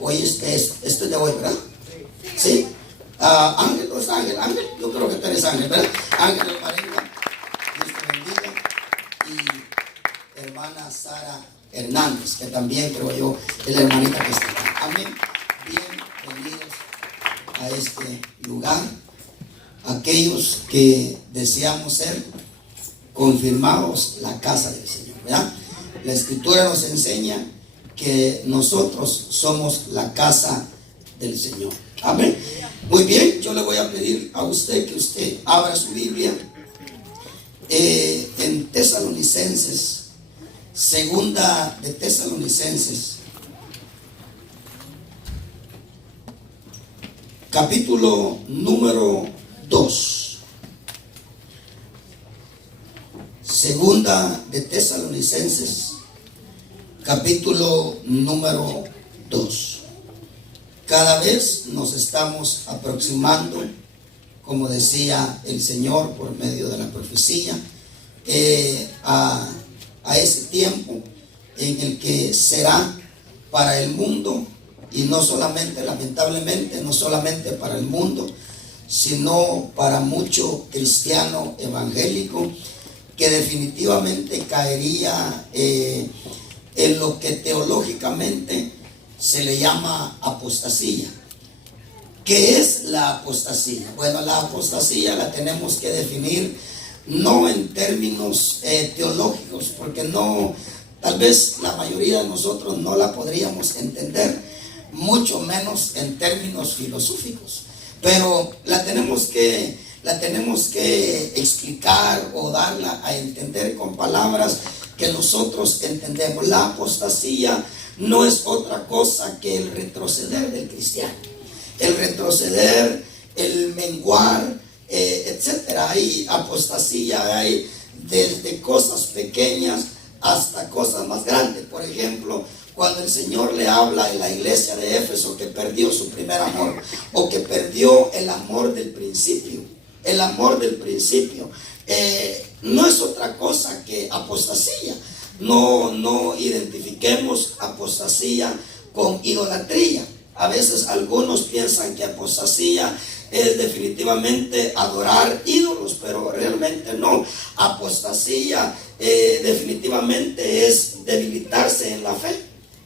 hoy esto es de hoy, ¿verdad? Sí. Ángel, ¿no es Ángel? Ángel, yo creo que tú eres Ángel, ¿verdad? Ángel Alvarenga, Dios te bendiga. Y hermana Sara Hernández, que también creo yo es la hermanita que está acá. Amén. Bienvenidos a este lugar. Aquellos que deseamos ser confirmados la casa del Señor, ¿verdad? La Escritura nos enseña que nosotros somos la casa del Señor. Amén. Muy bien, yo le voy a pedir a usted que usted abra su Biblia en Tesalonicenses, segunda de Tesalonicenses, capítulo número 2. Segunda de Tesalonicenses, capítulo número 2. Cada vez nos estamos aproximando, como decía el Señor por medio de la profecía, a ese tiempo en el que será para el mundo, y no solamente, lamentablemente, no solamente para el mundo, sino para mucho cristiano evangélico que definitivamente caería en lo que teológicamente se le llama apostasía. ¿Qué es la apostasía? Bueno, la apostasía la tenemos que definir no en términos teológicos, porque no, tal vez la mayoría de nosotros no la podríamos entender, mucho menos en términos filosóficos, pero la tenemos que explicar o darla a entender con palabras que nosotros entendemos. La apostasía no es otra cosa que el retroceder del cristiano, el retroceder, el menguar, etcétera. Hay apostasía, hay desde cosas pequeñas hasta cosas más grandes. Por ejemplo, cuando el Señor le habla en la iglesia de Éfeso que perdió su primer amor, o que perdió el amor del principio, el amor del principio, no es otra cosa que apostasía. No identifiquemos apostasía con idolatría. A veces algunos piensan que apostasía es definitivamente adorar ídolos, pero realmente no. Apostasía definitivamente es debilitarse en la fe,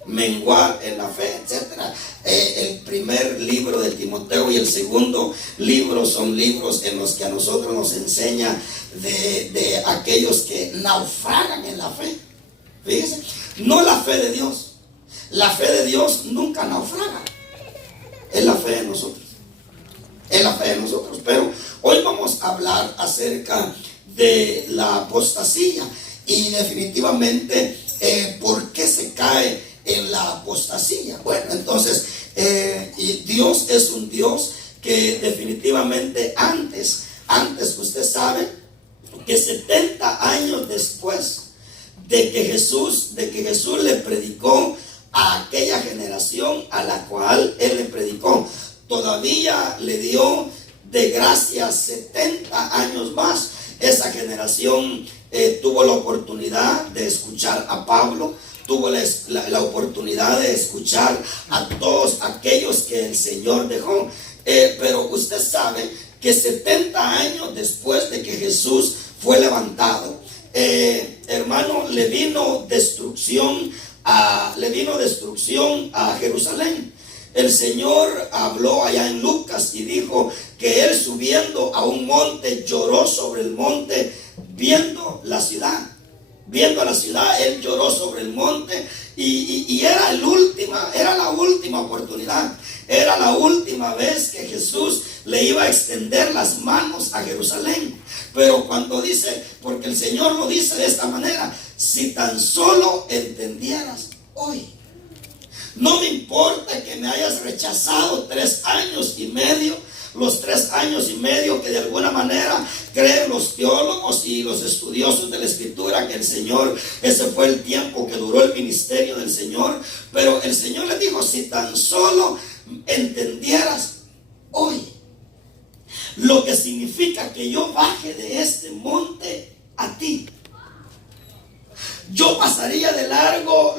menguar en la fe, etcétera. El primer libro de Timoteo y el segundo libro son libros en los que a nosotros nos enseña de aquellos que naufragan en la fe. Fíjense, no la fe de Dios. La fe de Dios nunca naufraga. Es la fe de nosotros. Es la fe de nosotros. Pero hoy vamos a hablar acerca de la apostasía y definitivamente por qué se cae en la apostasía. Bueno, entonces Dios es un Dios que definitivamente antes usted sabe que 70 años después de que Jesús le predicó a aquella generación a la cual Él le predicó, todavía le dio de gracia 70 años más. Esa generación tuvo la oportunidad de escuchar a Pablo, tuvo la oportunidad de escuchar a todos aquellos que el Señor dejó. Pero usted sabe que 70 años después de que Jesús fue levantado, hermano, le vino destrucción a Jerusalén. El Señor habló allá en Lucas y dijo que Él, subiendo a un monte, lloró sobre el monte viendo la ciudad. Viendo la ciudad, Él lloró sobre el monte y era la última oportunidad. Era la última vez que Jesús le iba a extender las manos a Jerusalén. Pero cuando dice, porque el Señor lo dice de esta manera: si tan solo entendieras hoy. No me importa que me hayas rechazado 3 años y medio, los 3 años y medio que de alguna manera creen los teólogos y los estudiosos de la Escritura que el Señor, ese fue el tiempo que duró el ministerio del Señor. Pero el Señor le dijo: si tan solo entendieras hoy lo que significa que yo baje de este monte a ti. Yo pasaría de largo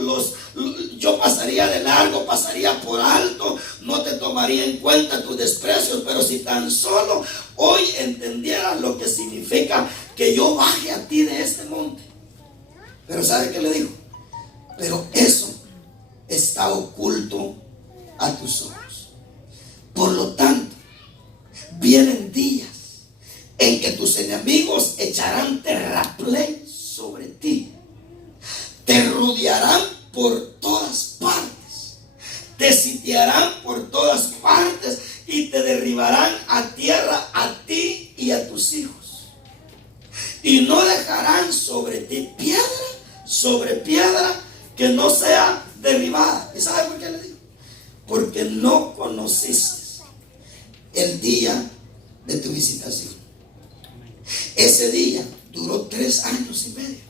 yo pasaría de largo, pasaría por alto, no te tomaría en cuenta tus desprecios, pero si tan solo hoy entendieras lo que significa que yo baje a ti de este monte. Pero ¿sabe qué le digo? Pero eso está oculto a tus ojos. Por lo tanto, vienen días en que tus enemigos echarán terraplén sobre ti, te rodearán por todas partes, te sitiarán por todas partes y te derribarán a tierra a ti y a tus hijos, y no dejarán sobre ti piedra sobre piedra que no sea derribada. ¿Y sabe por qué le digo? Porque no conociste el día de tu visitación. Ese día duró 3 años y medio.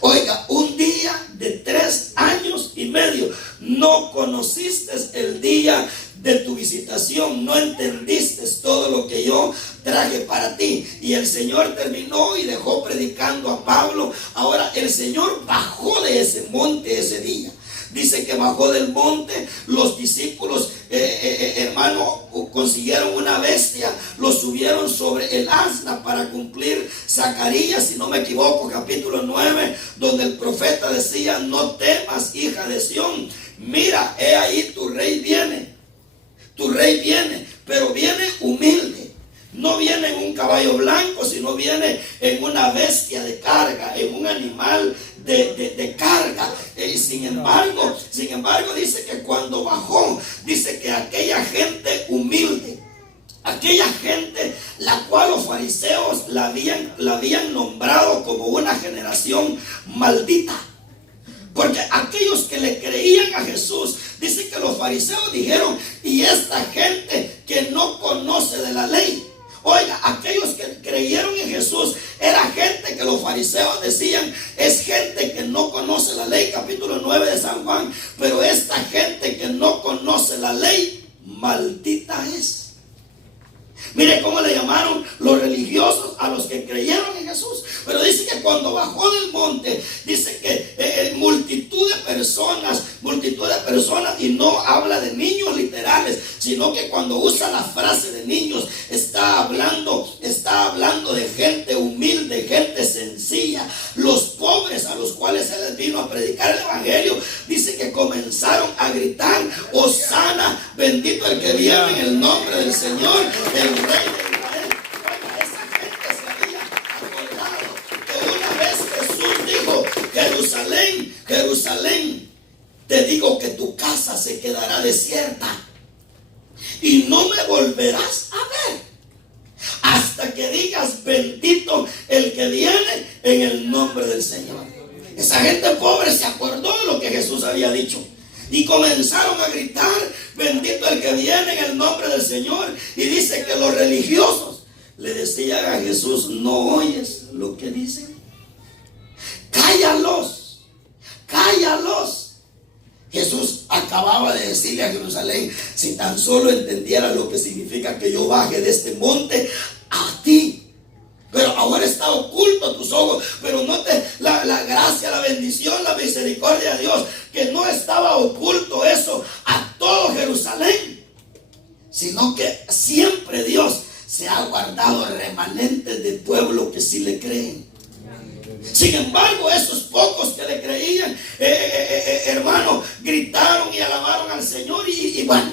Oiga, un día de 3 años y medio. No conociste el día de tu visitación. No entendiste todo lo que yo traje para ti. Y el Señor terminó y dejó predicando a Pablo. Ahora el Señor bajó de ese monte ese día. Dice que bajó del monte, los discípulos, hermano, consiguieron una bestia, lo subieron sobre el asna para cumplir Zacarías, si no me equivoco, capítulo 9, donde el profeta decía: no temas, hija de Sión, mira, he ahí tu rey viene, pero viene humilde. No viene en un caballo blanco, sino viene en una bestia de carga, en un animal de carga. Sin embargo, dice que cuando bajó, dice que aquella gente humilde, aquella gente la cual los fariseos la habían nombrado como una generación maldita. Porque aquellos que le creían a Jesús, dice que los fariseos dijeron: y esta gente que no conoce de la ley. Oiga, aquellos que creyeron en Jesús era gente que los fariseos decían: es gente que no conoce la ley, capítulo 9 de San Juan. Pero esta gente que no conoce la ley, maldita es. Mire cómo le llamaron los religiosos a los que creyeron en Jesús. Pero dice que cuando bajó del monte, dice que multitud de personas, y no habla de niños literales, sino que cuando usa la frase de niños, está hablando de gente humilde, gente sencilla, los pobres a los cuales él vino a predicar el evangelio. Dice que comenzaron a gritar: Hosana, bendito el que viene en el nombre del Señor, el Rey de Israel. Oiga, esa gente se había acordado que una vez Jesús dijo: Jerusalén, Jerusalén, te digo que tu casa se quedará desierta y no me volverás a ver hasta que digas: bendito el que viene en el nombre del Señor. Esa gente pobre se acordó de lo que Jesús había dicho y comenzaron a gritar: bendito el que viene en el nombre del Señor. Y dice que los religiosos le decían a Jesús: ¿no oyes lo que dicen? Cállalos, cállalos. Jesús acababa de decirle a Jerusalén: si tan solo entendiera lo que significa que yo baje de este monte a ti. Pero ahora está oculto a tus ojos. Pero note la gracia, la bendición, la misericordia de Dios, que no estaba oculto eso a todo Jerusalén, sino que siempre Dios se ha guardado remanentes de pueblo que sí le creen. Sin embargo, esos pocos que le creían, hermano, gritaron y alabaron al Señor. Y bueno,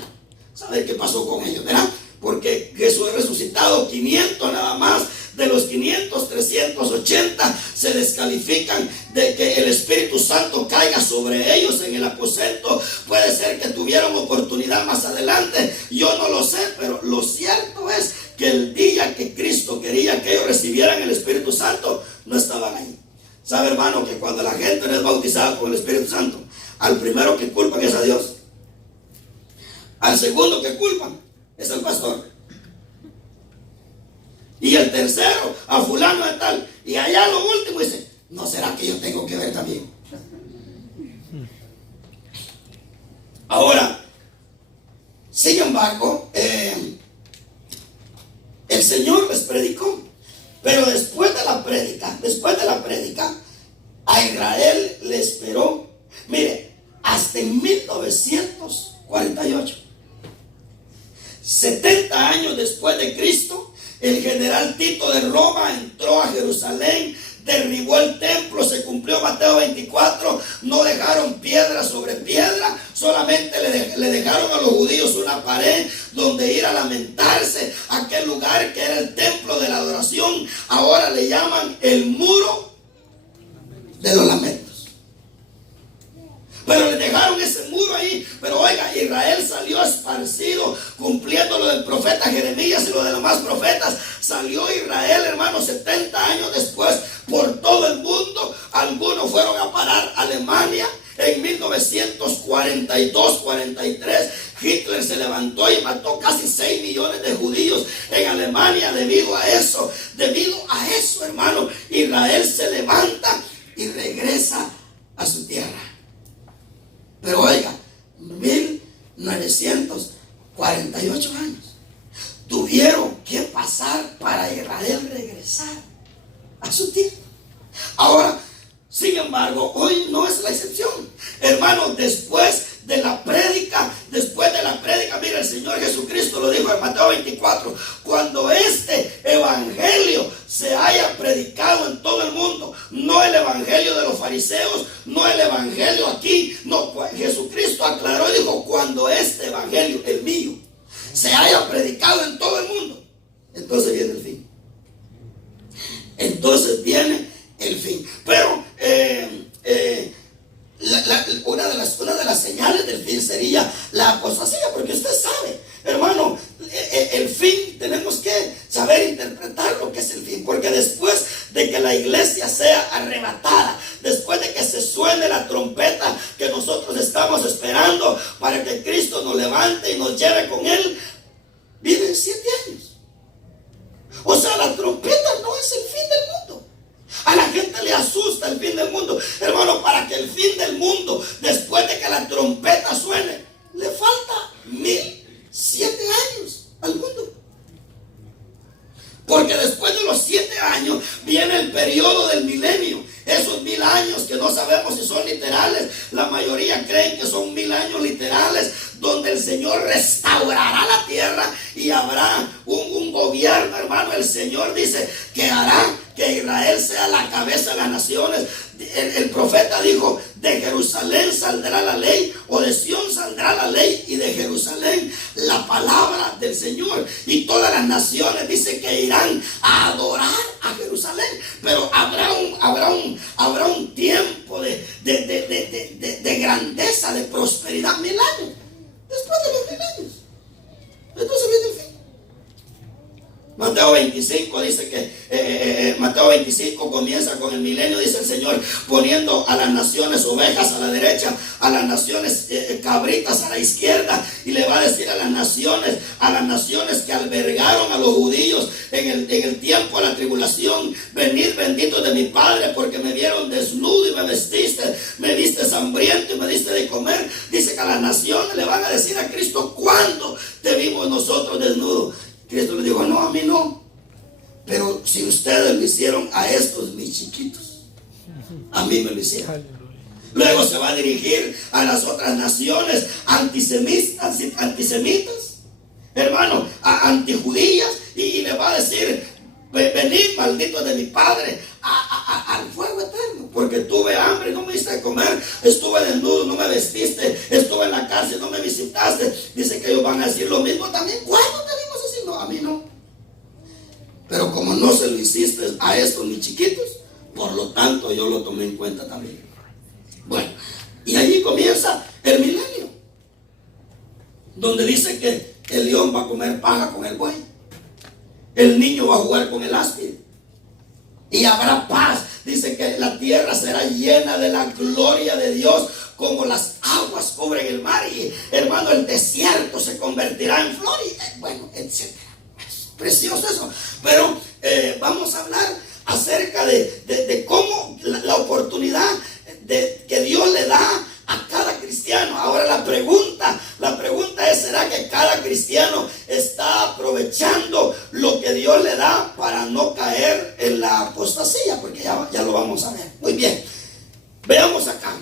¿sabe qué pasó con ellos? ¿Verdad? Porque Jesús es resucitado. 500 nada más. De los 500, 380 se descalifican de que el Espíritu Santo caiga sobre ellos en el aposento. Puede ser que tuvieron oportunidad más adelante, yo no lo sé, pero lo cierto es que el día que Cristo quería que ellos recibieran el Espíritu Santo, no estaban ahí. ¿Sabe, hermano, que cuando la gente no es bautizada con el Espíritu Santo, al primero que culpan es a Dios, al segundo que culpan es al pastor, y el tercero a fulano de tal, y allá lo último dice: ¿no será que yo tengo que ver también? Ahora, sin embargo, el Señor les predicó, pero después de la prédica, a Israel le esperó. Mire, 1948. 70 años después de Cristo, el general Tito de Roma entró a Jerusalén, derribó el templo, se cumplió Mateo 24, no dejaron piedra sobre piedra, solamente le dejaron a los judíos una pared donde ir a lamentarse. Aquel lugar que era el templo de la adoración, ahora le llaman el muro de los lamentos. Pero le dejaron ese muro ahí. Pero oiga, Israel salió esparcido, cumpliendo lo del profeta Jeremías y lo de los demás profetas. Salió Israel, hermanos, 70 años después por todo el mundo. Algunos fueron a parar a Alemania. En 1942-43, Hitler se levantó y mató casi 6 millones de judíos en Alemania. Debido a eso, hermano, Israel se levanta y regresa a su tierra. Pero oiga, 1948 años tuvieron que pasar para Israel regresar a su tierra. Ahora, sin embargo, hoy no es la excepción. Hermanos, después de la prédica, mira, el Señor Jesucristo lo dijo en Mateo 24, cuando este evangelio se haya predicado en todo el mundo, no el evangelio de los fariseos, no el evangelio aquí, no, Jesucristo aclaró y dijo, cuando este evangelio, el mío, se haya predicado en todo el mundo, entonces viene el fin. Entonces viene el fin. Pero una de las señales del fin sería la apostasía, porque usted sabe, hermano, el fin tenemos que saber interpretar lo que es el fin, porque después de que la iglesia sea arrebatada, después de que se suene la trompeta que nosotros estamos esperando para que Cristo nos levante y nos lleve con él, vienen 7 años. O sea, la trompeta no es el fin del mundo. A la gente le asusta el fin del mundo. Hermano, para que el fin del mundo, después de que la trompeta suene, le falta 1007 años al mundo. Porque después de los 7 años viene el periodo del milenio. Esos 1000 años que no sabemos si son literales, la mayoría creen que son 1000 años literales, donde el Señor restaurará la tierra y habrá un gobierno, hermano. El Señor dice que hará que Israel sea la cabeza de las naciones. El profeta dijo, de Jerusalén saldrá la ley, o de Sión saldrá la ley, y de Jerusalén la palabra del Señor. Y todas las naciones dice que irán a adorar a Jerusalén. Pero habrá un tiempo de grandeza, de prosperidad, 1000 años. Después de los 1000 años, entonces viene el fin. Mateo 25 dice que Mateo 25 comienza con el milenio, dice el Señor, poniendo a las naciones ovejas a la derecha, a las naciones cabritas a la izquierda, y le va a decir a las naciones que albergaron a los judíos en el tiempo de la tribulación, venid benditos de mi Padre, porque me vieron desnudo y me viste hambriento y me diste de comer. Dice que a las naciones le van a decir a Cristo, ¿cuándo te vimos nosotros desnudos? Cristo le dijo, no, a mí no. Pero si ustedes lo hicieron a estos mis chiquitos, a mí me lo hicieron. Luego se va a dirigir a las otras naciones antisemitas, hermano, antijudías, y le va a decir, venid malditos de mi Padre al fuego eterno, porque tuve hambre y no me diste de comer, estuve desnudo, no me vestiste, estuve en la cárcel, no me visitaste. Dice que ellos van a decir lo mismo también. ¿Cuándo te vimos así? No, a mí no. Pero como no se lo hiciste a estos mis chiquitos, por lo tanto yo lo tomé en cuenta también. Bueno, y allí comienza el milenio, donde dice que el león va a comer paja con el buey, el niño va a jugar con el áspid, y habrá paz. Dice que la tierra será llena de la gloria de Dios, como las aguas cubren el mar, y hermano, el desierto se convertirá en flor, y bueno, etcétera. Es precioso eso. Pero vamos a hablar acerca de cómo la oportunidad que Dios le da a cada cristiano. Ahora la pregunta es, ¿será que cada cristiano está aprovechando lo que Dios le da para no caer en la apostasía? Porque ya lo vamos a ver. Muy bien, veamos acá.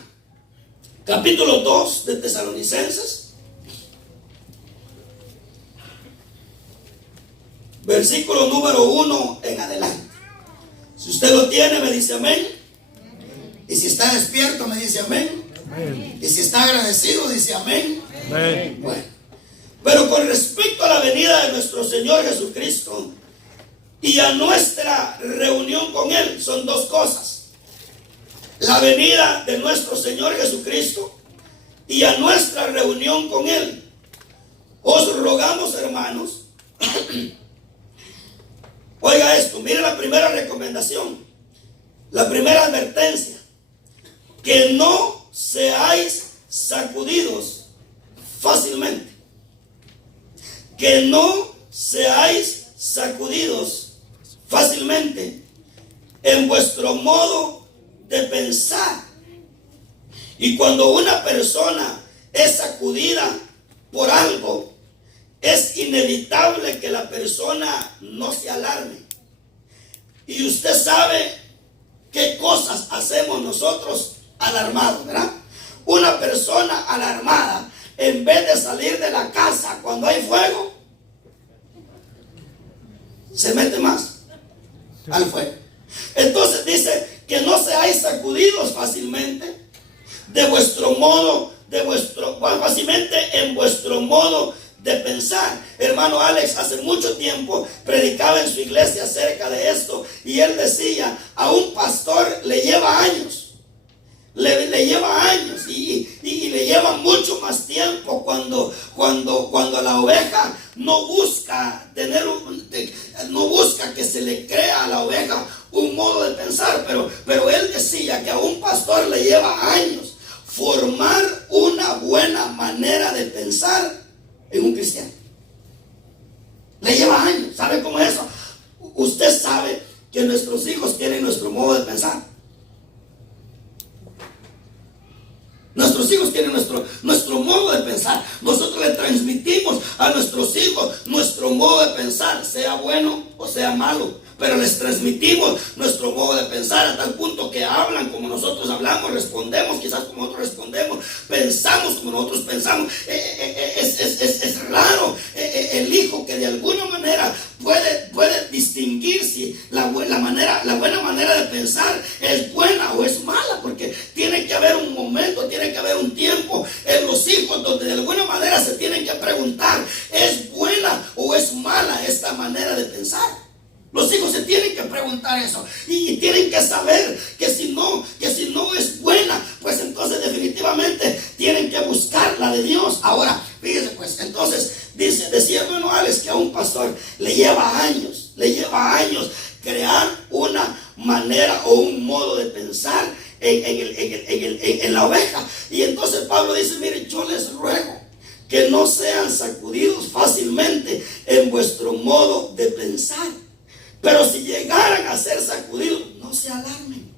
Capítulo 2 de Tesalonicenses. Filipenses, versículo número 1 en adelante. Si usted lo tiene, me dice amén. Y si está despierto, me dice amén. Y si está agradecido, dice amén. Bueno, pero con respecto a la venida de nuestro Señor Jesucristo y a nuestra reunión con Él, son dos cosas: la venida de nuestro Señor Jesucristo y a nuestra reunión con Él. Os rogamos, hermanos, oiga esto, mire la primera recomendación, la primera advertencia: que no seáis sacudidos fácilmente. Que no seáis sacudidos fácilmente en vuestro modo de pensar. Y cuando una persona es sacudida por algo, es inevitable que la persona no se alarme. Y usted sabe qué cosas hacemos nosotros alarmados, ¿verdad? Una persona alarmada, en vez de salir de la casa cuando hay fuego, se mete más al fuego. Entonces dice que no seáis sacudidos fácilmente fácilmente en vuestro modo de pensar. Hermano Alex hace mucho tiempo predicaba en su iglesia acerca de esto, y él decía: a un pastor le lleva años. Le lleva años y le lleva mucho más tiempo cuando la oveja no busca no busca que se le crea a la oveja un modo de pensar, pero él decía que a un pastor le lleva años formar una buena manera de pensar en un cristiano. Le lleva años. ¿Sabe cómo es eso? Usted sabe que nuestros hijos tienen nuestro modo de pensar. Nuestros hijos tienen nuestro modo de pensar. Nosotros le transmitimos a nuestros hijos nuestro modo de pensar, sea bueno o sea malo, pero les transmitimos nuestro modo de pensar a tal punto que hablan como nosotros hablamos, respondemos quizás como nosotros respondemos, pensamos como nosotros pensamos. Es raro el hijo que de alguna manera puede distinguir si la buena manera de pensar es buena o es mala, porque tiene que haber un momento, tiene que haber un tiempo en los hijos donde de alguna manera se tienen que preguntar: ¿es buena o es mala esta manera de pensar? Los hijos se tienen que preguntar eso, y tienen que saber que si no es buena, pues entonces definitivamente tienen que buscar la de Dios. Ahora, fíjese pues, entonces decía hermano Alex que a un pastor le lleva años crear una manera o un modo de pensar en la oveja. Y entonces Pablo dice: miren, yo les ruego que no sean sacudidos fácilmente en vuestro modo de pensar. Pero si llegaran a ser sacudidos, no se alarmen.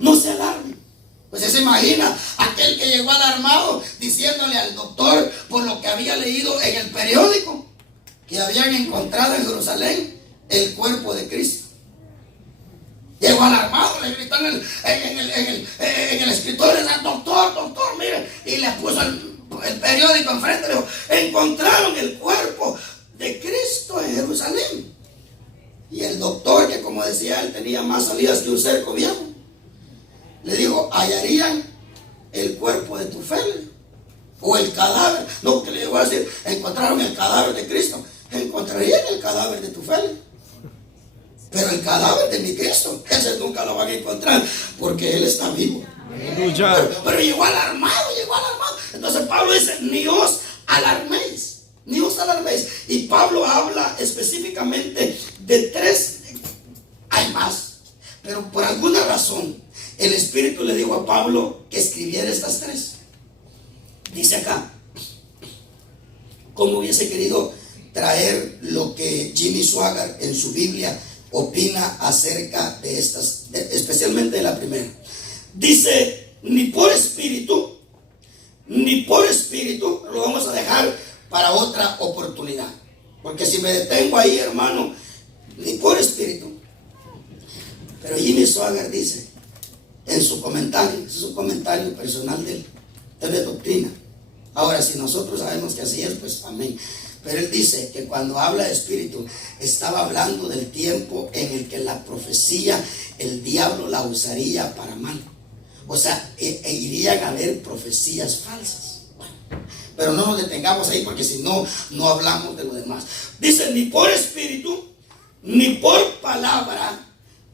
No se alarmen. Pues se imagina aquel que llegó alarmado diciéndole al doctor por lo que había leído en el periódico, que habían encontrado en Jerusalén el cuerpo de Cristo. Llegó alarmado, le gritó en el escritorio: doctor, mire, y le puso el periódico enfrente, le dijo: encontraron el cuerpo de Cristo en Jerusalén. Y el doctor, que como decía él, tenía más salidas que un cerco viejo, le dijo: hallarían el cuerpo de tu fe, o el cadáver. No, porque le llegó a decir: encontraron el cadáver de Cristo. Encontrarían el cadáver de tu fe, pero el cadáver de mi Cristo, ese nunca lo van a encontrar, porque Él está vivo. Pero llegó alarmado. Entonces Pablo dice: ni os alarméis. Y Pablo habla específicamente de tres. Hay más, pero por alguna razón el Espíritu le dijo a Pablo que escribiera estas tres. Dice acá, como hubiese querido traer lo que Jimmy Swaggart en su Biblia opina acerca de estas, especialmente de la primera. Dice: ni por espíritu, lo vamos a dejar para otra oportunidad, porque si me detengo ahí, hermano, ni por espíritu. Pero Jimmy Swaggart dice en su comentario, es un comentario personal de él, de doctrina, Ahora, si nosotros sabemos que así es, pues amén. Pero él dice que cuando habla de espíritu, estaba hablando del tiempo en el que la profecía, el diablo la usaría para mal. O sea, irían a haber profecías falsas. Bueno, pero no nos detengamos ahí, porque si no, no hablamos de lo demás. Dice, ni por espíritu, ni por palabra,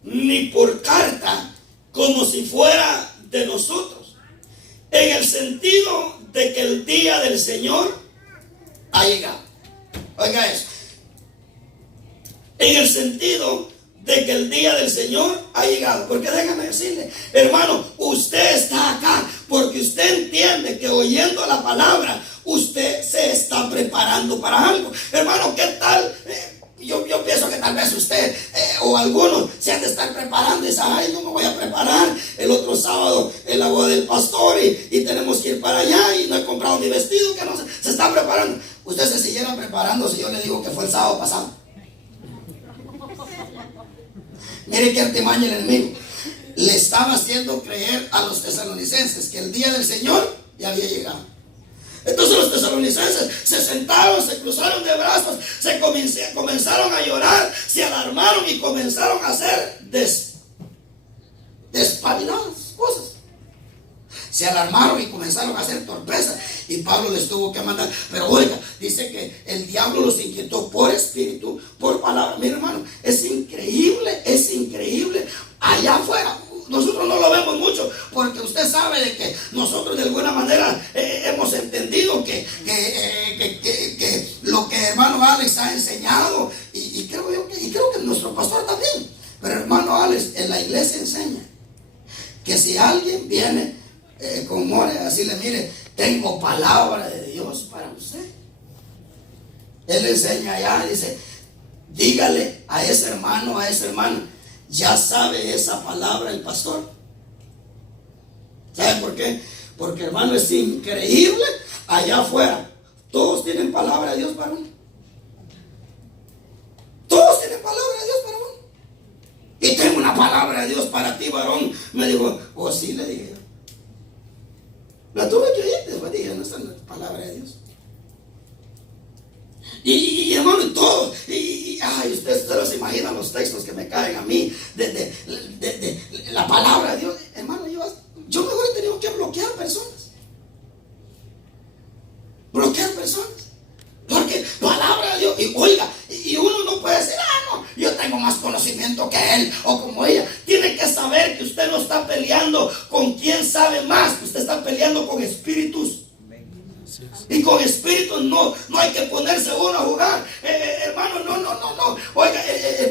ni por carta, como si fuera de nosotros, en el sentido de que el día del Señor ha llegado. Oiga eso. En el sentido de que el día del Señor ha llegado. Porque déjame decirle, hermano, usted está acá porque usted entiende que oyendo la palabra usted se está preparando para algo. Hermano, ¿qué tal? Yo pienso que tal vez usted o algunos se han de estar preparando y dicen, ay, no me voy a preparar. El otro sábado es la boda del pastor y tenemos que ir para allá y no he comprado mi vestido, que no se está preparando. Usted se siguiera preparando si yo le digo que fue el sábado pasado. Mire qué artimaña el enemigo. Le estaba haciendo creer a los tesalonicenses que el día del Señor ya había llegado. Entonces los tesalonicenses se sentaron, se cruzaron de brazos, comenzaron a llorar, se alarmaron y comenzaron a hacer despabiladas cosas. Se alarmaron y comenzaron a hacer torpezas. Y Pablo les tuvo que mandar. Pero oiga, dice que el diablo los inquietó por espíritu, por palabra. Mi hermano, es increíble, es increíble. Allá afuera, nosotros no lo vemos mucho, porque usted sabe de que nosotros de alguna manera hemos entendido que lo que hermano Alex ha enseñado, y creo que nuestro pastor también. Pero hermano Alex en la iglesia enseña que si alguien viene con more, decirle, mire, tengo palabra de Dios para usted. Él enseña allá, dice, dígale a ese hermano, a esa hermana, ya sabe esa palabra el pastor. ¿Sabe por qué? Porque hermano, es increíble allá afuera. Todos tienen palabra de Dios para uno. Todos tienen palabra de Dios para uno. Y tengo una palabra de Dios para ti, varón. Me dijo, oh sí, le dije. La tuve que oír, después dije, no está en la palabra de Dios. Y hermano, y todo. Ay, ustedes se los imaginan los textos que me caen a mí de la palabra de Dios. Hermano, yo mejor he tenido que bloquear personas. Bloquear personas. Porque palabra de Dios. Y oiga, y uno no puede decir, no, yo tengo más conocimiento que él o como ella. Tiene que saber que usted no está peleando con quien sabe más. Usted está peleando con espíritus. Y con espíritus no hay que ponerse uno a jugar. Hermano, no. Oiga,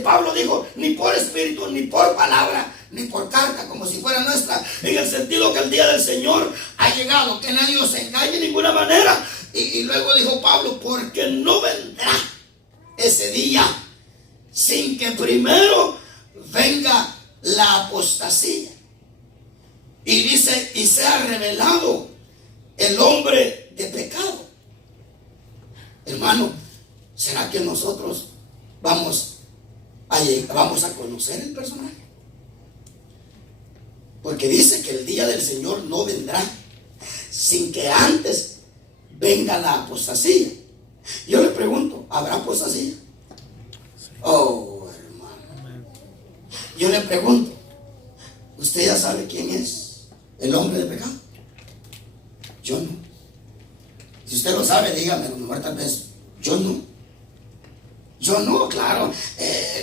Pablo dijo, ni por espíritu, ni por palabra, ni por carta, como si fuera nuestra. En el sentido que el día del Señor ha llegado, que nadie os engañe de ninguna manera. Y luego dijo Pablo, porque no vendrá ese día sin que primero venga la apostasía. Y dice, y sea revelado el hombre de pecado. Hermano, ¿será que nosotros vamos a conocer el personaje? Porque dice que el día del Señor no vendrá sin que antes venga la apostasía. Yo le pregunto, ¿habrá apostasía? Oh, hermano. Yo le pregunto, ¿usted ya sabe quién es el hombre de pecado? Yo no. Si usted lo sabe, dígame, a lo mejor tal vez yo no. Yo no, claro.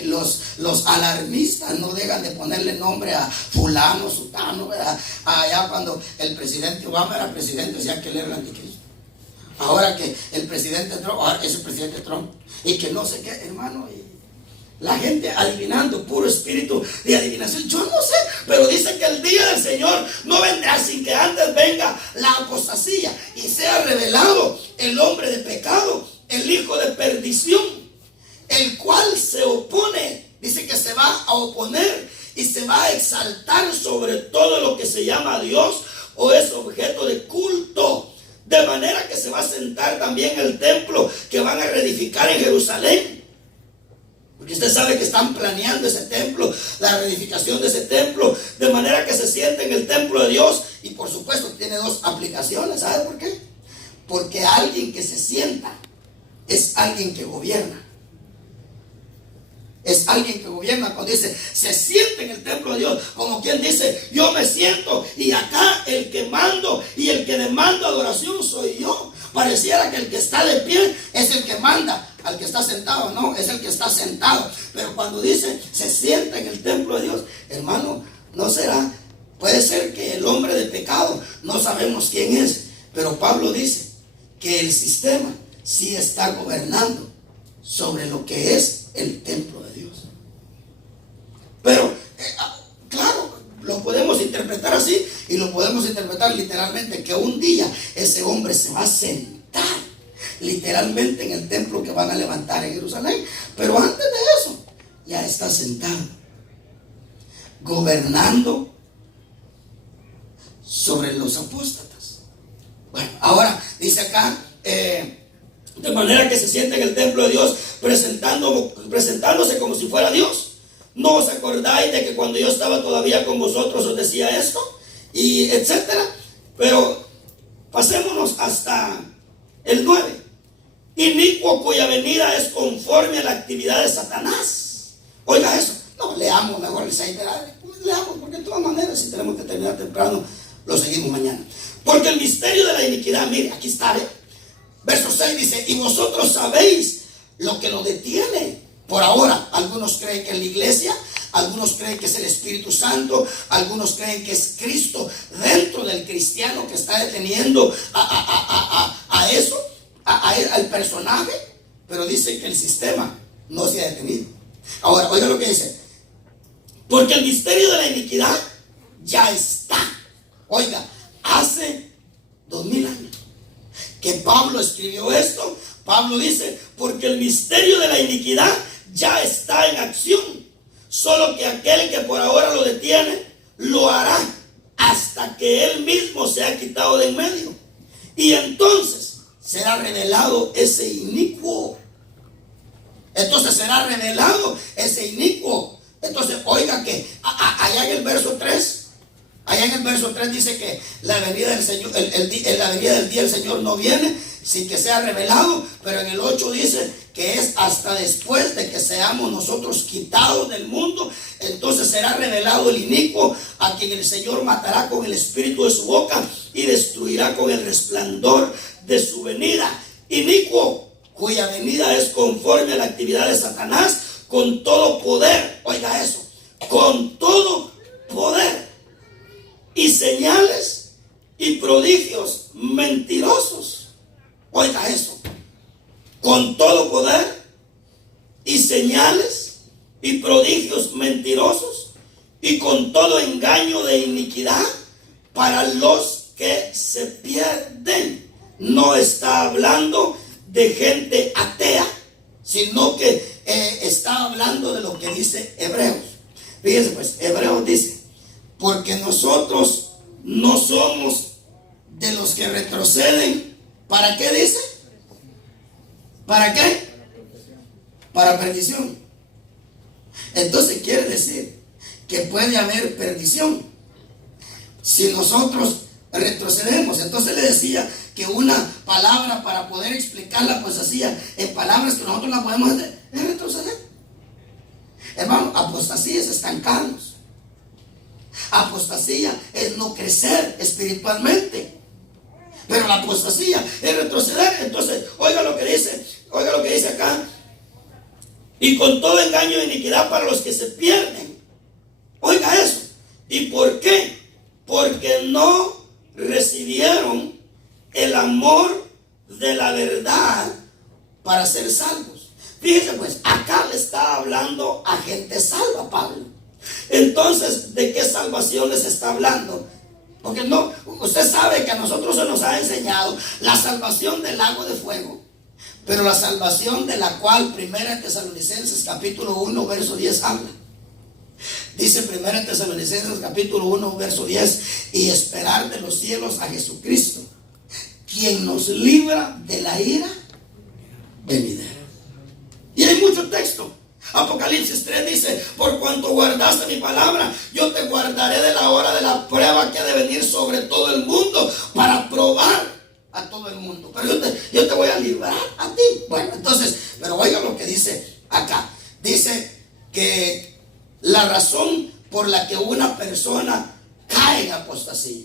Los alarmistas no dejan de ponerle nombre a fulano, sutano, ¿verdad? Allá cuando el presidente Obama era presidente, decía que él era el anticristo. Ahora que el presidente Trump, ahora es el presidente Trump. Y que no sé qué, hermano. La gente adivinando, puro espíritu de adivinación. Yo no sé, pero dice que el día del Señor no vendrá sin que antes venga la apostasía y sea revelado el hombre de pecado, el hijo de perdición, el cual se opone. Dice que se va a oponer y se va a exaltar sobre todo lo que se llama Dios o es objeto de culto. De manera que se va a sentar también en el templo que van a reedificar en Jerusalén. Porque usted sabe que están planeando ese templo, la reedificación de ese templo, de manera que se siente en el templo de Dios. Y por supuesto tiene dos aplicaciones. ¿Sabe por qué? Porque alguien que se sienta es alguien que gobierna. Es alguien que gobierna. Cuando dice se siente en el templo de Dios, como quien dice yo me siento y acá el que mando y el que demanda adoración soy yo. Pareciera que el que está de pie es el que manda al que está sentado. No, es el que está sentado. Pero cuando dice se sienta en el templo de Dios, hermano, no será, puede ser que el hombre de pecado, no sabemos quién es, pero Pablo dice que el sistema sí está gobernando sobre lo que es el templo de Dios. Pero claro, lo podemos interpretar así y lo podemos interpretar literalmente, que un día ese hombre se va a sentar literalmente en el templo que van a levantar en Jerusalén. Pero antes de eso ya está sentado gobernando sobre los apóstatas. Bueno, ahora dice acá, de manera que se siente en el templo de Dios presentándose como si fuera Dios. ¿No os acordáis de que cuando yo estaba todavía con vosotros os decía esto? Y etcétera. Pero pasémonos hasta el 9. Inicuo cuya venida es conforme a la actividad de Satanás. Oiga eso. No, leamos mejor el 6. Leamos, porque de todas maneras, si tenemos que terminar temprano, lo seguimos mañana. Porque el misterio de la iniquidad, mire, aquí está, verso 6 dice, y vosotros sabéis lo que lo detiene. Por ahora, algunos creen que es la iglesia, algunos creen que es el Espíritu Santo, algunos creen que es Cristo dentro del cristiano que está deteniendo a eso, al personaje, pero dice que el sistema no se ha detenido. Ahora, oiga lo que dice, porque el misterio de la iniquidad ya está. Oiga, hace 2000 años que Pablo escribió esto. Pablo dice, porque el misterio de la iniquidad ya está en acción, solo que aquel que por ahora lo detiene, lo hará hasta que él mismo sea quitado de en medio. Y entonces será revelado ese inicuo. Entonces será revelado ese inicuo. Entonces, oiga que allá en el verso 3, dice que la venida del Señor, la venida del día del Señor no viene sin que sea revelado. Pero en el 8 dice que es hasta después de que seamos nosotros quitados del mundo. Entonces será revelado el inicuo, a quien el Señor matará con el espíritu de su boca y destruirá con el resplandor de su venida. Inicuo, cuya venida es conforme a la actividad de Satanás, con todo poder. Oiga eso, con todo poder y señales y prodigios mentirosos. Oiga eso, con todo poder y señales y prodigios mentirosos y con todo engaño de iniquidad para los que se pierden. No está hablando de gente atea, sino que está hablando de lo que dice Hebreos. Fíjense pues, Hebreos dice, porque nosotros no somos de los que retroceden. ¿Para qué dice? ¿Para qué? Para perdición. Entonces quiere decir que puede haber perdición si nosotros retrocedemos. Entonces le decía que una palabra para poder explicarla, pues hacía en palabras que nosotros la podemos hacer, es retroceder. Hermano, apostasía es estancarnos. Apostasía es no crecer espiritualmente. Pero la apostasía es retroceder. Entonces, oiga lo que dice acá. Y con todo engaño de iniquidad para los que se pierden. Oiga eso. ¿Y por qué? Porque no recibieron el amor de la verdad para ser salvos. Fíjese pues, acá le está hablando a gente salva Pablo. Entonces, ¿de qué salvación les está hablando? Porque no, usted sabe que a nosotros se nos ha enseñado la salvación del lago de fuego, pero la salvación de la cual 1 Tesalonicenses capítulo 1 verso 10 habla. Dice 1 Tesalonicenses capítulo 1 verso 10, y esperar de los cielos a Jesucristo, quien nos libra de la ira venidera. Y hay mucho texto. Apocalipsis 3 dice, por cuanto guardaste mi palabra, yo te guardaré de la hora de la prueba que ha de venir sobre todo el mundo para probar a todo el mundo, pero yo te voy a librar a ti. Bueno, entonces, pero oiga lo que dice acá. Dice que la razón por la que una persona cae en apostasía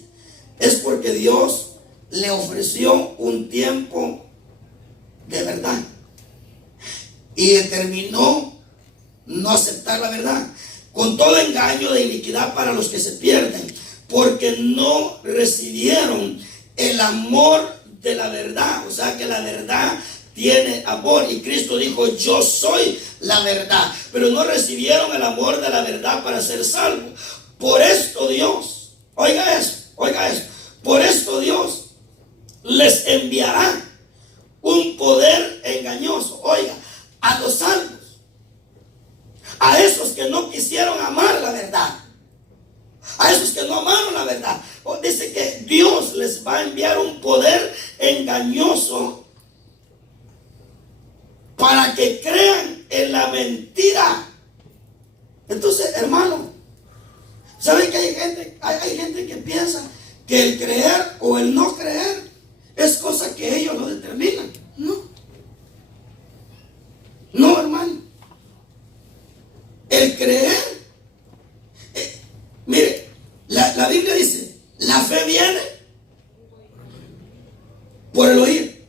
es porque Dios le ofreció un tiempo de verdad y determinó no aceptar la verdad, con todo engaño de iniquidad para los que se pierden, porque no recibieron el amor de la verdad. O sea que la verdad tiene amor, y Cristo dijo: yo soy la verdad, pero no recibieron el amor de la verdad para ser salvos. Por esto Dios, oiga eso, por esto Dios les enviará un poder engañoso, oiga, a los salvos, a esos que no quisieron amar la verdad, a esos que no amaron la verdad. Dice que Dios les va a enviar un poder engañoso para que crean en la mentira. Entonces, hermano, ¿saben que hay gente que piensa que el creer o el no creer es cosa que ellos lo determinan? No, hermano. El creer, mire, la Biblia dice: la fe viene por el oír.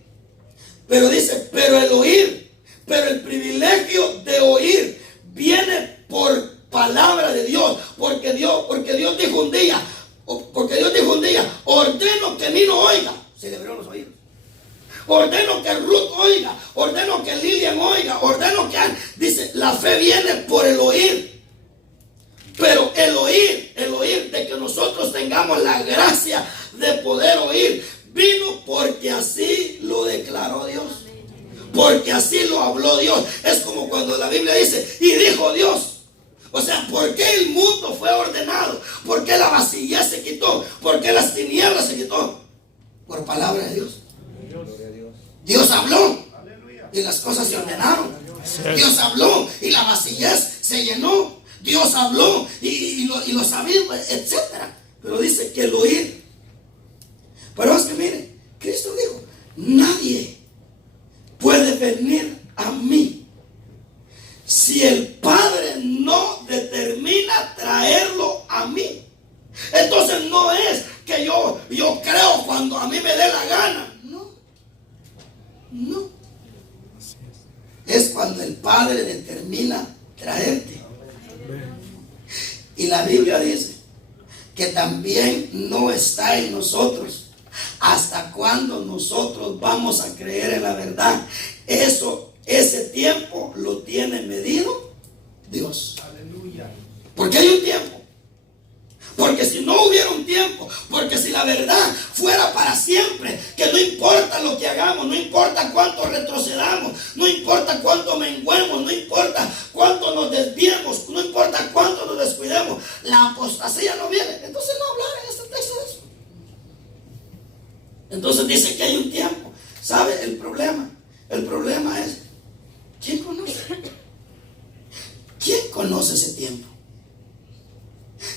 Pero dice, pero el privilegio de oír viene por palabra de Dios. Porque Dios dijo un día, ordeno que Nino oiga. Se le abrieron los oídos. Ordeno que Ruth oiga, ordeno que Lilian oiga, ordeno que... Dice, la fe viene por el oír. Pero el oír de que nosotros tengamos la gracia de poder oír, vino porque así lo declaró Dios. Porque así lo habló Dios. Es como cuando la Biblia dice: y dijo Dios. O sea, ¿por qué el mundo fue ordenado? ¿Por qué la vacillez se quitó? ¿Por qué las tinieblas se quitó? Por palabra de Dios. Dios habló y las cosas se ordenaron. Dios habló y la vacillez se llenó. Dios habló y los abismos, etcétera. Pero dice que el oír. Pero es que mire, Cristo dijo: nadie puede venir a mí si el Padre no determina traerlo a mí. Entonces no es que yo creo cuando a mí me dé la gana. No. Es cuando el Padre determina traerte. Y la Biblia dice que también no está en nosotros hasta cuando nosotros vamos a creer en la verdad. Ese tiempo lo tiene medido Dios. Aleluya. Porque hay un tiempo. Porque si no hubiera un tiempo, porque si la verdad fuera para siempre, que no importa lo que hagamos, no importa cuánto retrocedamos, no importa cuánto menguemos, no importa cuánto nos desviemos, no importa cuánto nos descuidemos, la apostasía no viene. Entonces no hablar en este texto de eso. Entonces dice que hay un tiempo. ¿Sabe el problema? El problema es: ¿quién conoce? ¿Quién conoce ese tiempo?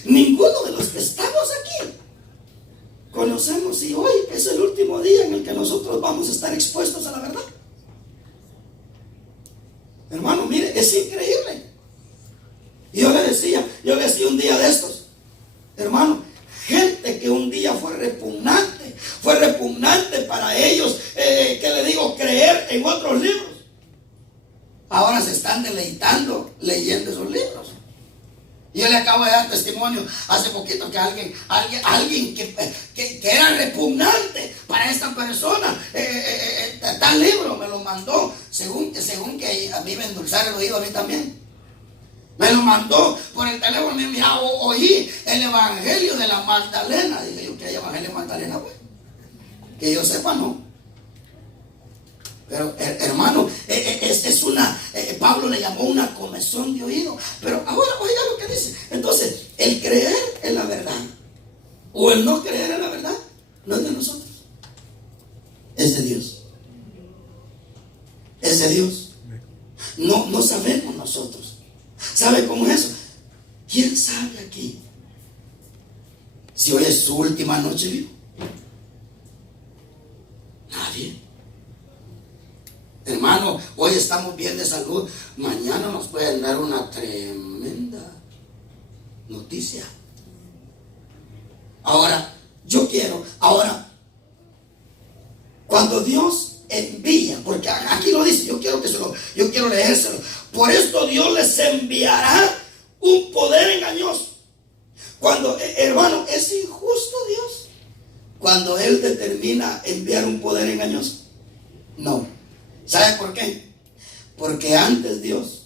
Ninguno de los que estamos aquí conocemos si hoy es el último día en el que nosotros vamos a estar expuestos a la verdad. Hermano, mire, es increíble. Y yo le decía un día de estos, hermano, gente que un día fue repugnante para ellos, que le digo, creer en otros libros, ahora se están deleitando leyendo esos libros. Yo le acabo de dar testimonio hace poquito que alguien que era repugnante para esta persona, tal libro me lo mandó, según que a mí me endulzara el oído, a mí también. Me lo mandó por el teléfono. Mira, oí el evangelio de la Magdalena. Dije yo: ¿qué hay evangelio de Magdalena, pues? Que yo sepa, no. Pero hermano, Pablo le llamó una comezón de oído. Pero ahora oiga lo que dice. Entonces, el creer en la verdad o el no creer en la verdad no es de nosotros, es de Dios. Es de Dios. No sabemos nosotros. ¿Sabe cómo es eso? ¿Quién sabe aquí si hoy es su última noche vivo? hermano, hoy estamos bien de salud, mañana nos pueden dar una tremenda noticia. Ahora, cuando Dios envía, porque aquí lo dice, yo quiero leérselo. Por esto Dios les enviará un poder engañoso. Cuando, hermano, es injusto Dios cuando Él determina enviar un poder engañoso. No. ¿Sabe por qué? Porque antes Dios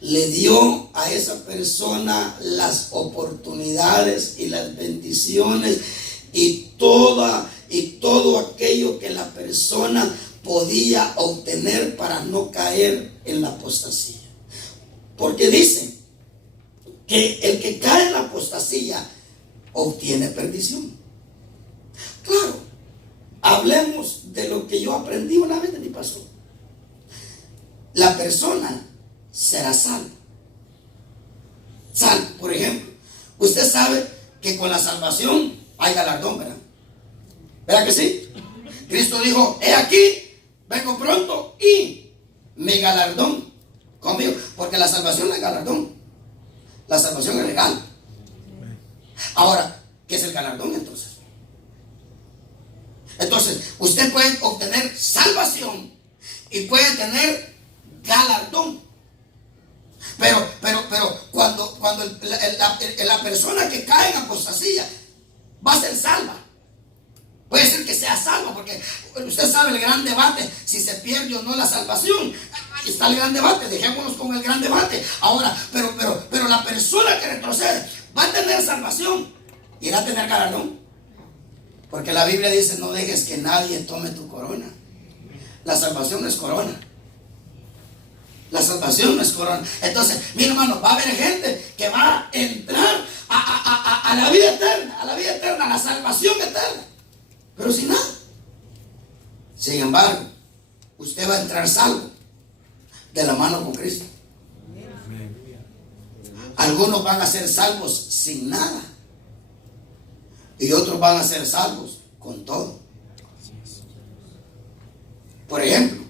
le dio a esa persona las oportunidades y las bendiciones y todo aquello que la persona podía obtener para no caer en la apostasía. Porque dice que el que cae en la apostasía obtiene perdición. Claro, hablemos de lo que yo aprendí una vez de mi pastor. La persona será salva. Salvo, por ejemplo, usted sabe que con la salvación hay galardón, ¿verdad? ¿Verdad que sí? Cristo dijo, he aquí, vengo pronto y mi galardón conmigo. Porque la salvación es galardón. La salvación es legal. Ahora, ¿qué es el galardón entonces? Entonces, usted puede obtener salvación y puede tener galardón. Pero cuando la persona que cae en apostasía va a ser salva. Puede ser que sea salva, porque usted sabe el gran debate, si se pierde o no la salvación. Ahí está el gran debate, dejémonos con el gran debate. Ahora, pero la persona que retrocede va a tener salvación y va a tener galardón. Porque la Biblia dice, no dejes que nadie tome tu corona. La salvación no es corona. La salvación no es corona. Entonces, mi hermano, va a haber gente que va a entrar a la vida eterna, a la salvación eterna, pero sin nada. Sin embargo, usted va a entrar salvo de la mano con Cristo. Algunos van a ser salvos sin nada y otros van a ser salvos con todo. Por ejemplo,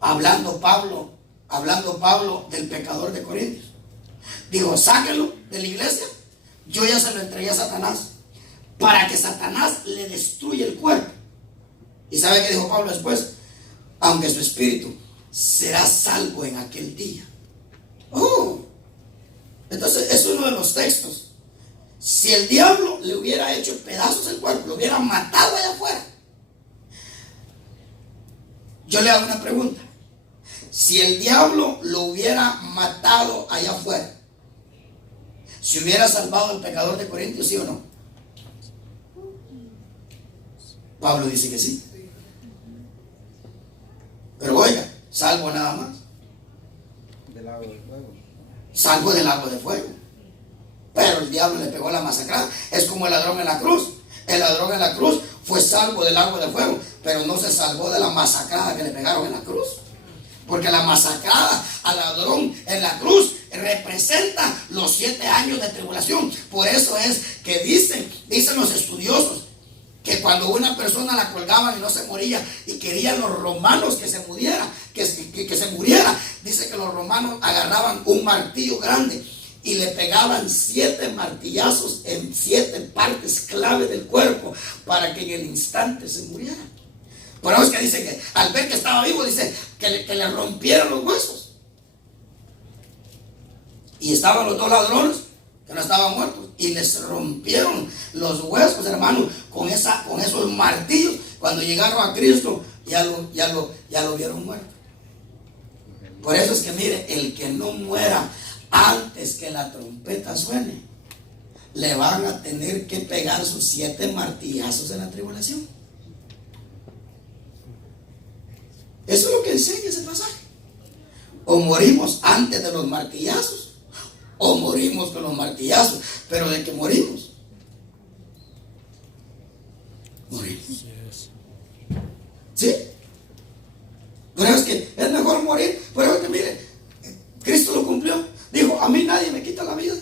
hablando Pablo del pecador de Corintios, dijo, sáquenlo de la iglesia. Yo ya se lo entregué a Satanás para que Satanás le destruya el cuerpo. ¿Y sabe qué dijo Pablo después? Aunque su espíritu será salvo en aquel día. Entonces es uno de los textos. Si el diablo le hubiera hecho pedazos el cuerpo, lo hubiera matado allá afuera. Yo le hago una pregunta. Si el diablo lo hubiera matado allá afuera, ¿se hubiera salvado al pecador de Corintios, sí o no? Pablo dice que sí. Pero oiga, salvo nada más. Del lago de fuego. Salvo del lago de fuego. Pero el diablo le pegó la masacrada. Es como el ladrón en la cruz. El ladrón en la cruz fue salvo del lago de fuego, pero no se salvó de la masacrada que le pegaron en la cruz. Porque la masacrada al ladrón en la cruz representa los 7 años de tribulación. Por eso es que dicen los estudiosos, que cuando una persona la colgaban y no se moría, y querían los romanos que se muriera, que se muriera, dice que los romanos agarraban un martillo grande y le pegaban 7 martillazos en 7 partes clave del cuerpo para que en el instante se muriera. Por eso es que dice que al ver que estaba vivo, dice que le rompieron los huesos. Y estaban los 2 ladrones que no estaban muertos y les rompieron los huesos, hermano, con esos martillos. Cuando llegaron a Cristo ya lo vieron muerto. Por eso es que mire, el que no muera antes que la trompeta suene, le van a tener que pegar sus 7 martillazos en la tribulación. Eso es lo que enseña ese pasaje. O morimos antes de los martillazos, o morimos con los martillazos. Pero de que morimos, ¿sí? Pero es que es mejor morir. Pero es que mire, Cristo lo cumplió. Dijo, a mí nadie me quita la vida,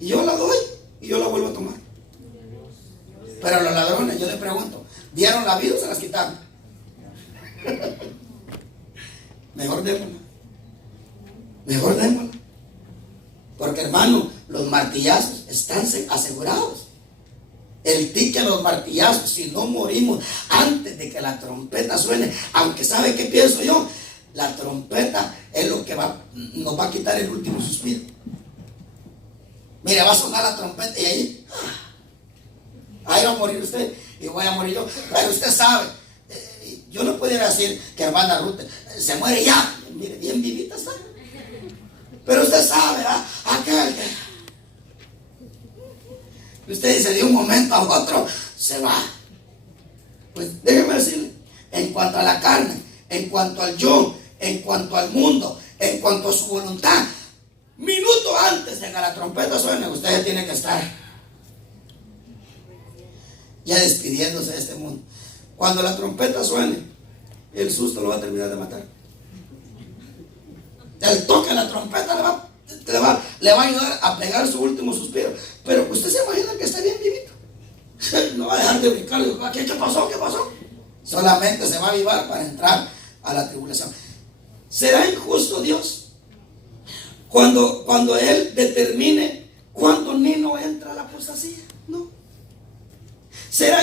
y yo la doy y yo la vuelvo a tomar. Pero a los ladrones, yo les pregunto, ¿dieron la vida o se las quitaron? Mejor démosla. Mejor démosla. Porque hermano, los martillazos están asegurados. El ticket de los martillazos, si no morimos antes de que la trompeta suene, aunque ¿sabe qué pienso yo? La trompeta es lo que nos va a quitar el último suspiro. Mire, va a sonar la trompeta y ahí va a morir usted y voy a morir yo. Pero usted sabe, yo no pudiera decir que hermana Ruth se muere ya. Mire, bien vivita está. Pero usted sabe, aquel que usted dice de un momento a otro se va. Pues déjeme decirle, en cuanto a la carne, en cuanto al yo, en cuanto al mundo, en cuanto a su voluntad, minuto antes de que la trompeta suene, usted ya tiene que estar ya despidiéndose de este mundo. Cuando la trompeta suene, el susto lo va a terminar de matar. El toque de la trompeta le va a ayudar a pegar su último suspiro. Pero usted se imagina que está bien vivito. No va a dejar de brincar. ¿Qué pasó? ¿Qué pasó? Solamente se va a avivar para entrar a la tribulación. ¿Será injusto Dios cuando Él determine cuándo Nino entra a la apostasía? No.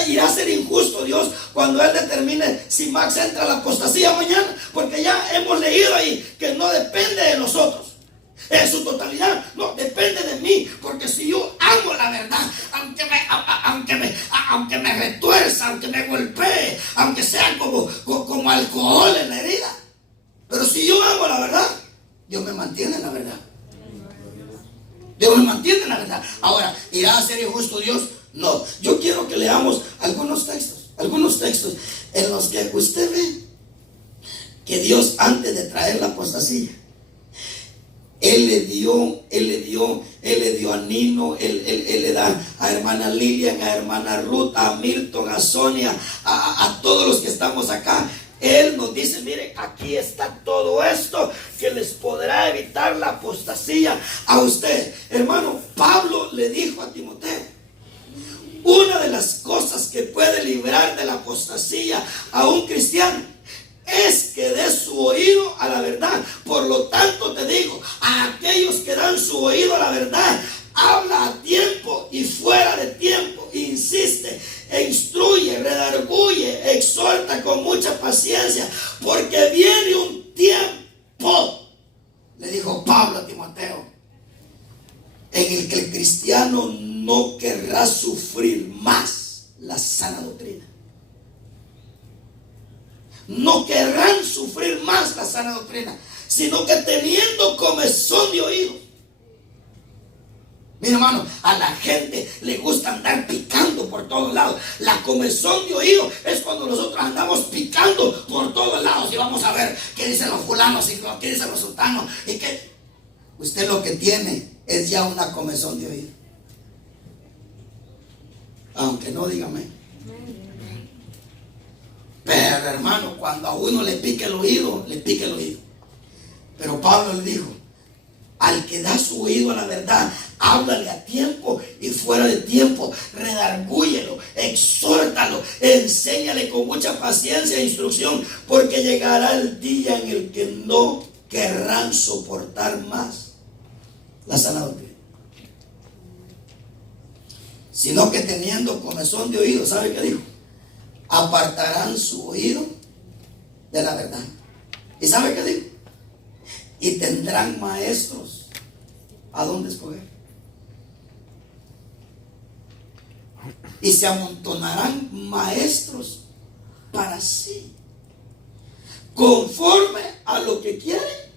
Irá a ser injusto Dios cuando Él determine si Max entra a la apostasía mañana, porque ya hemos leído ahí que no depende de nosotros en su totalidad, no depende de mí, porque si yo amo la verdad, aunque me retuerza, aunque me golpee, aunque sea como alcohol en la herida, pero si yo amo la verdad, Dios me mantiene en la verdad. Dios me mantiene en la verdad. Ahora, ¿irá a ser injusto Dios? No. Yo quiero que leamos algunos textos en los que usted ve que Dios, antes de traer la apostasía, Él le dio a Nino, Él le da a hermana Lilian, a hermana Ruth, a Milton, a Sonia, a todos los que estamos acá. Él nos dice, miren, aquí está todo esto que les podrá evitar la apostasía a usted. Hermano, Pablo le dijo a Timoteo, una de las cosas que puede librar de la apostasía a un cristiano es que dé su oído a la verdad. Por lo tanto te digo, a aquellos que dan su oído a la verdad, habla a tiempo y fuera de tiempo, insiste, instruye, redarguye, exhorta con mucha paciencia, porque viene un tiempo, le dijo Pablo a Timoteo, en el que el cristiano no querrá sufrir más la sana doctrina. No querrán sufrir más la sana doctrina, sino que teniendo comezón de oído. Mi hermano, a la gente le gusta andar picando por todos lados. La comezón de oído es cuando nosotros andamos picando por todos lados y vamos a ver qué dicen los fulanos y qué dicen los sultanos y qué. Usted lo que tiene es ya una comezón de oído. Aunque no, dígame. Pero hermano, cuando a uno le pique el oído, le pique el oído. Pero Pablo le dijo, al que da su oído a la verdad, háblale a tiempo y fuera de tiempo, redargúyelo, exhórtalo, enséñale con mucha paciencia e instrucción, porque llegará el día en el que no querrán soportar más la sana doctrina, sino que teniendo comezón de oído, ¿sabe qué dijo? Apartarán su oído de la verdad. ¿Y sabe qué dijo? Y tendrán maestros a dónde escoger. Y se amontonarán maestros para sí, conforme a lo que quieren.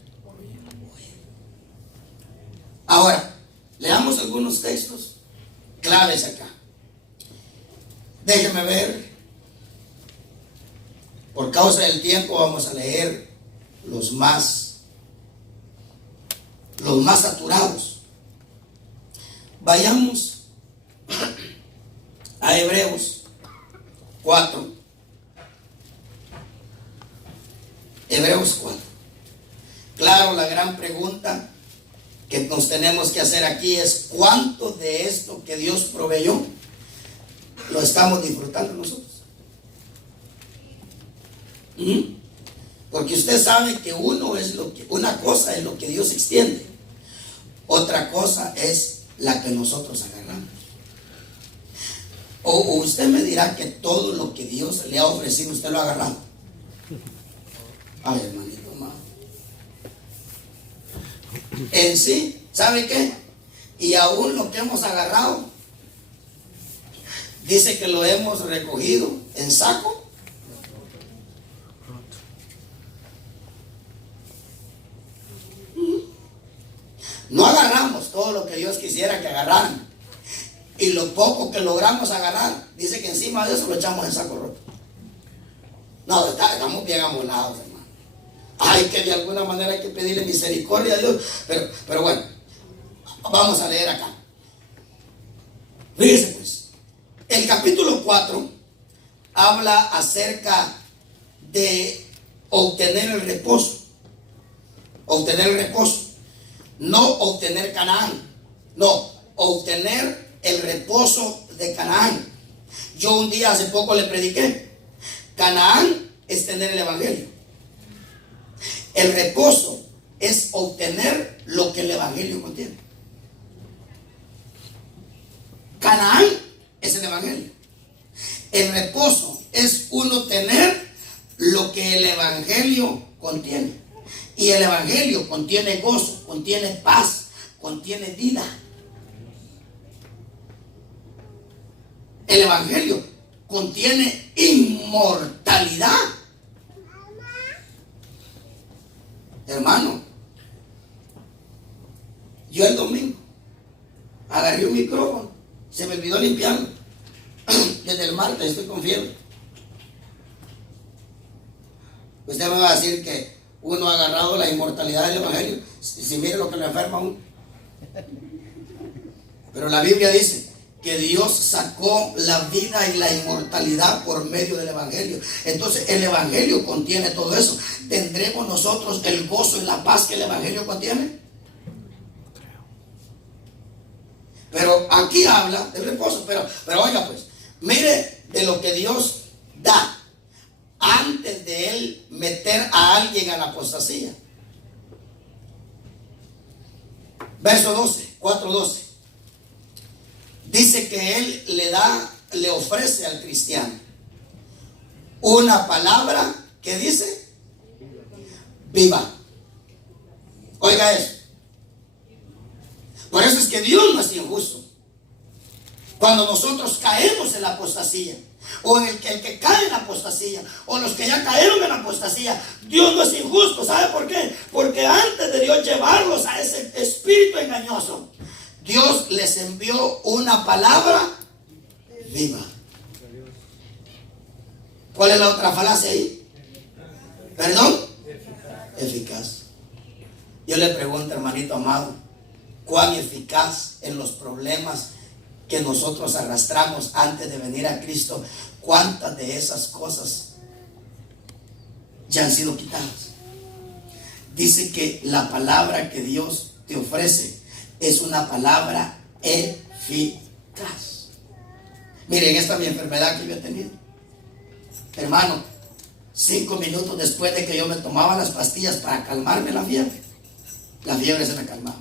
Ahora, leamos algunos textos claves acá. Déjenme ver. Por causa del tiempo vamos a leer los más saturados. Vayamos a Hebreos 4. Hebreos 4. Claro, la gran pregunta que nos tenemos que hacer aquí es: ¿cuánto de esto que Dios proveyó lo estamos disfrutando nosotros? Porque usted sabe que una cosa es lo que Dios extiende, otra cosa es la que nosotros agarramos. O usted me dirá que todo lo que Dios le ha ofrecido usted lo ha agarrado. Ay, hermanito amado. En sí, ¿sabe qué? Y aún lo que hemos agarrado, dice que lo hemos recogido en saco. No agarramos todo lo que Dios quisiera que agarraran. Y lo poco que logramos agarrar, dice que encima de eso lo echamos en saco roto. No, estamos bien amonados, hermano. Ay, que de alguna manera hay que pedirle misericordia a Dios. Pero bueno, vamos a leer acá. Fíjense pues, el capítulo 4 habla acerca de obtener el reposo. Obtener el reposo. No obtener Canaán. No, obtener el reposo de Canaán. Yo un día hace poco le prediqué. Canaán es tener el evangelio. El reposo es obtener lo que el evangelio contiene. Canaán es el evangelio. El reposo es uno tener lo que el evangelio contiene. Y el evangelio contiene gozo, contiene paz, contiene vida. El evangelio contiene inmortalidad. Hermano, yo el domingo agarré un micrófono, se me olvidó limpiarlo. Desde el martes estoy con fiebre. Usted me va a decir que uno ha agarrado la inmortalidad del evangelio. Si mire lo que le enferma a uno. Pero la Biblia dice que Dios sacó la vida y la inmortalidad por medio del evangelio. Entonces el evangelio contiene todo eso. ¿Tendremos nosotros el gozo y la paz que el evangelio contiene? Pero aquí habla del reposo. Pero oiga pues, mire de lo que Dios da antes de él meter a alguien a la apostasía. Verso 12, 4:12. Dice que él le ofrece al cristiano una palabra que dice viva. Oiga eso. Por eso es que Dios no es injusto. Cuando nosotros caemos en la apostasía, o en el que cae en la apostasía, o los que ya cayeron en la apostasía, Dios no es injusto. ¿Sabe por qué? Porque antes de Dios llevarlos a ese espíritu engañoso, Dios les envió una palabra viva. ¿Cuál es la otra falacia ahí? ¿Perdón? Eficaz. Yo le pregunto, hermanito amado, ¿cuán eficaz en los problemas que nosotros arrastramos antes de venir a Cristo? ¿Cuántas de esas cosas ya han sido quitadas? Dice que la palabra que Dios te ofrece es una palabra eficaz. Miren, esta es mi enfermedad que yo he tenido. Hermano, 5 minutos después de que yo me tomaba las pastillas para calmarme la fiebre se me calmaba.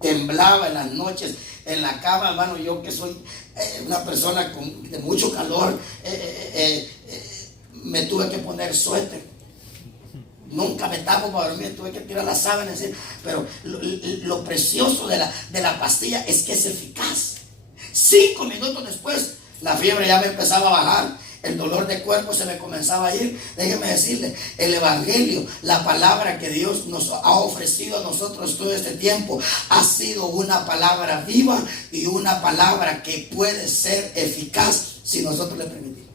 Temblaba en las noches en la cama, hermano. Yo que soy una persona de mucho calor, me tuve que poner suéter. Nunca me tapo para dormir, tuve que tirar las sábanas. Pero lo precioso de la pastilla es que es eficaz. 5 minutos después, la fiebre ya me empezaba a bajar. El dolor de cuerpo se me comenzaba a ir. Déjeme decirle, el evangelio, la palabra que Dios nos ha ofrecido a nosotros todo este tiempo, ha sido una palabra viva y una palabra que puede ser eficaz si nosotros le permitimos.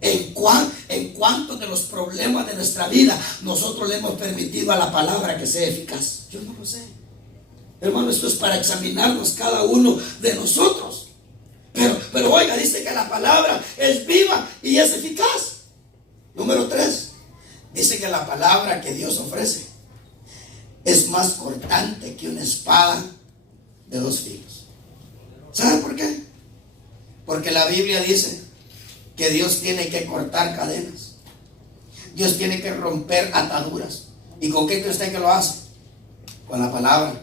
En cuanto de los problemas de nuestra vida nosotros le hemos permitido a la palabra que sea eficaz. Yo no lo sé, hermano. Esto es para examinarnos cada uno de nosotros. Pero oiga, dice que la palabra es viva y es eficaz. Número 3, dice que la palabra que Dios ofrece es más cortante que una espada de 2 filos. ¿Sabe por qué? Porque la Biblia dice que Dios tiene que cortar cadenas. Dios tiene que romper ataduras. ¿Y con qué cree usted que lo hace? Con la palabra.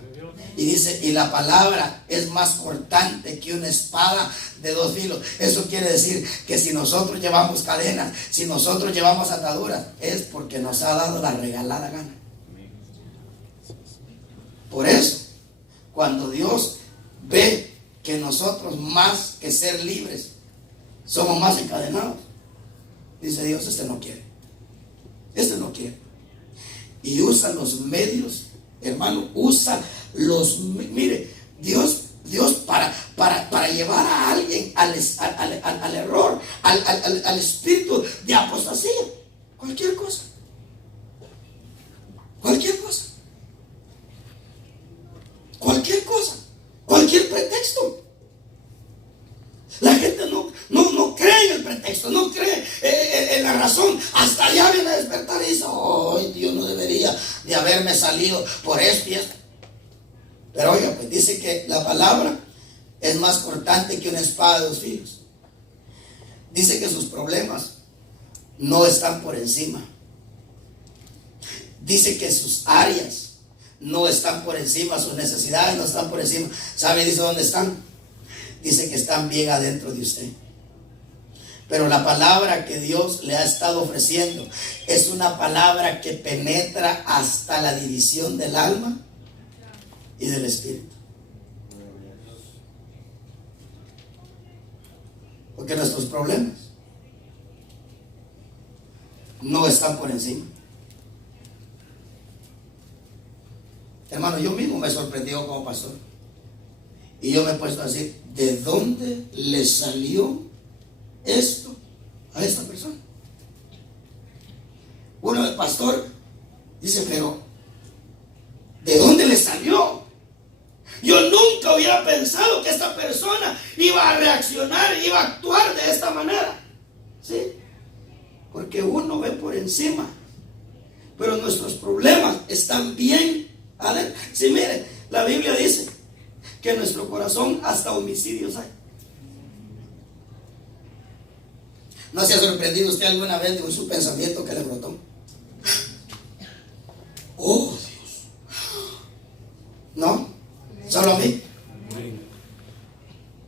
Y dice, y la palabra es más cortante que una espada de dos filos. Eso quiere decir que si nosotros llevamos cadenas, si nosotros llevamos ataduras, es porque nos ha dado la regalada gana. Por eso, cuando Dios ve que nosotros, más que ser libres, somos más encadenados, dice Dios, este no quiere. Este no quiere. Y usa los medios, hermano, usa los, mire, Dios para llevar a alguien al error, al espíritu de apostasía. Cualquier cosa. Cualquier cosa. Cualquier cosa. Cualquier pretexto. La gente no cree en el pretexto, no cree en la razón. Hasta allá viene a despertar y dice, ay, Dios no debería de haberme salido por esto y esto. Pero oiga, pues dice que la palabra es más cortante que una espada de dos filos. Dice que sus problemas no están por encima. Dice que sus áreas no están por encima, sus necesidades no están por encima. ¿Sabe? Dice dónde están. Dice que están bien adentro de usted. Pero la palabra que Dios le ha estado ofreciendo es una palabra que penetra hasta la división del alma y del espíritu. Porque nuestros problemas no están por encima. Hermano, yo mismo me he sorprendido como pastor. Y yo me he puesto a decir, ¿de dónde le salió esto a esta persona? Bueno, el pastor dice, pero ¿de dónde le salió? Yo nunca hubiera pensado que esta persona iba a reaccionar, iba a actuar de esta manera. ¿Sí? Porque uno ve por encima, pero nuestros problemas están bien adentro. Sí, mire, la Biblia dice que en nuestro corazón hasta homicidios hay. ¿No se ha sorprendido usted alguna vez de su pensamiento que le brotó? Oh, Dios. ¿No? ¿Solo a mí?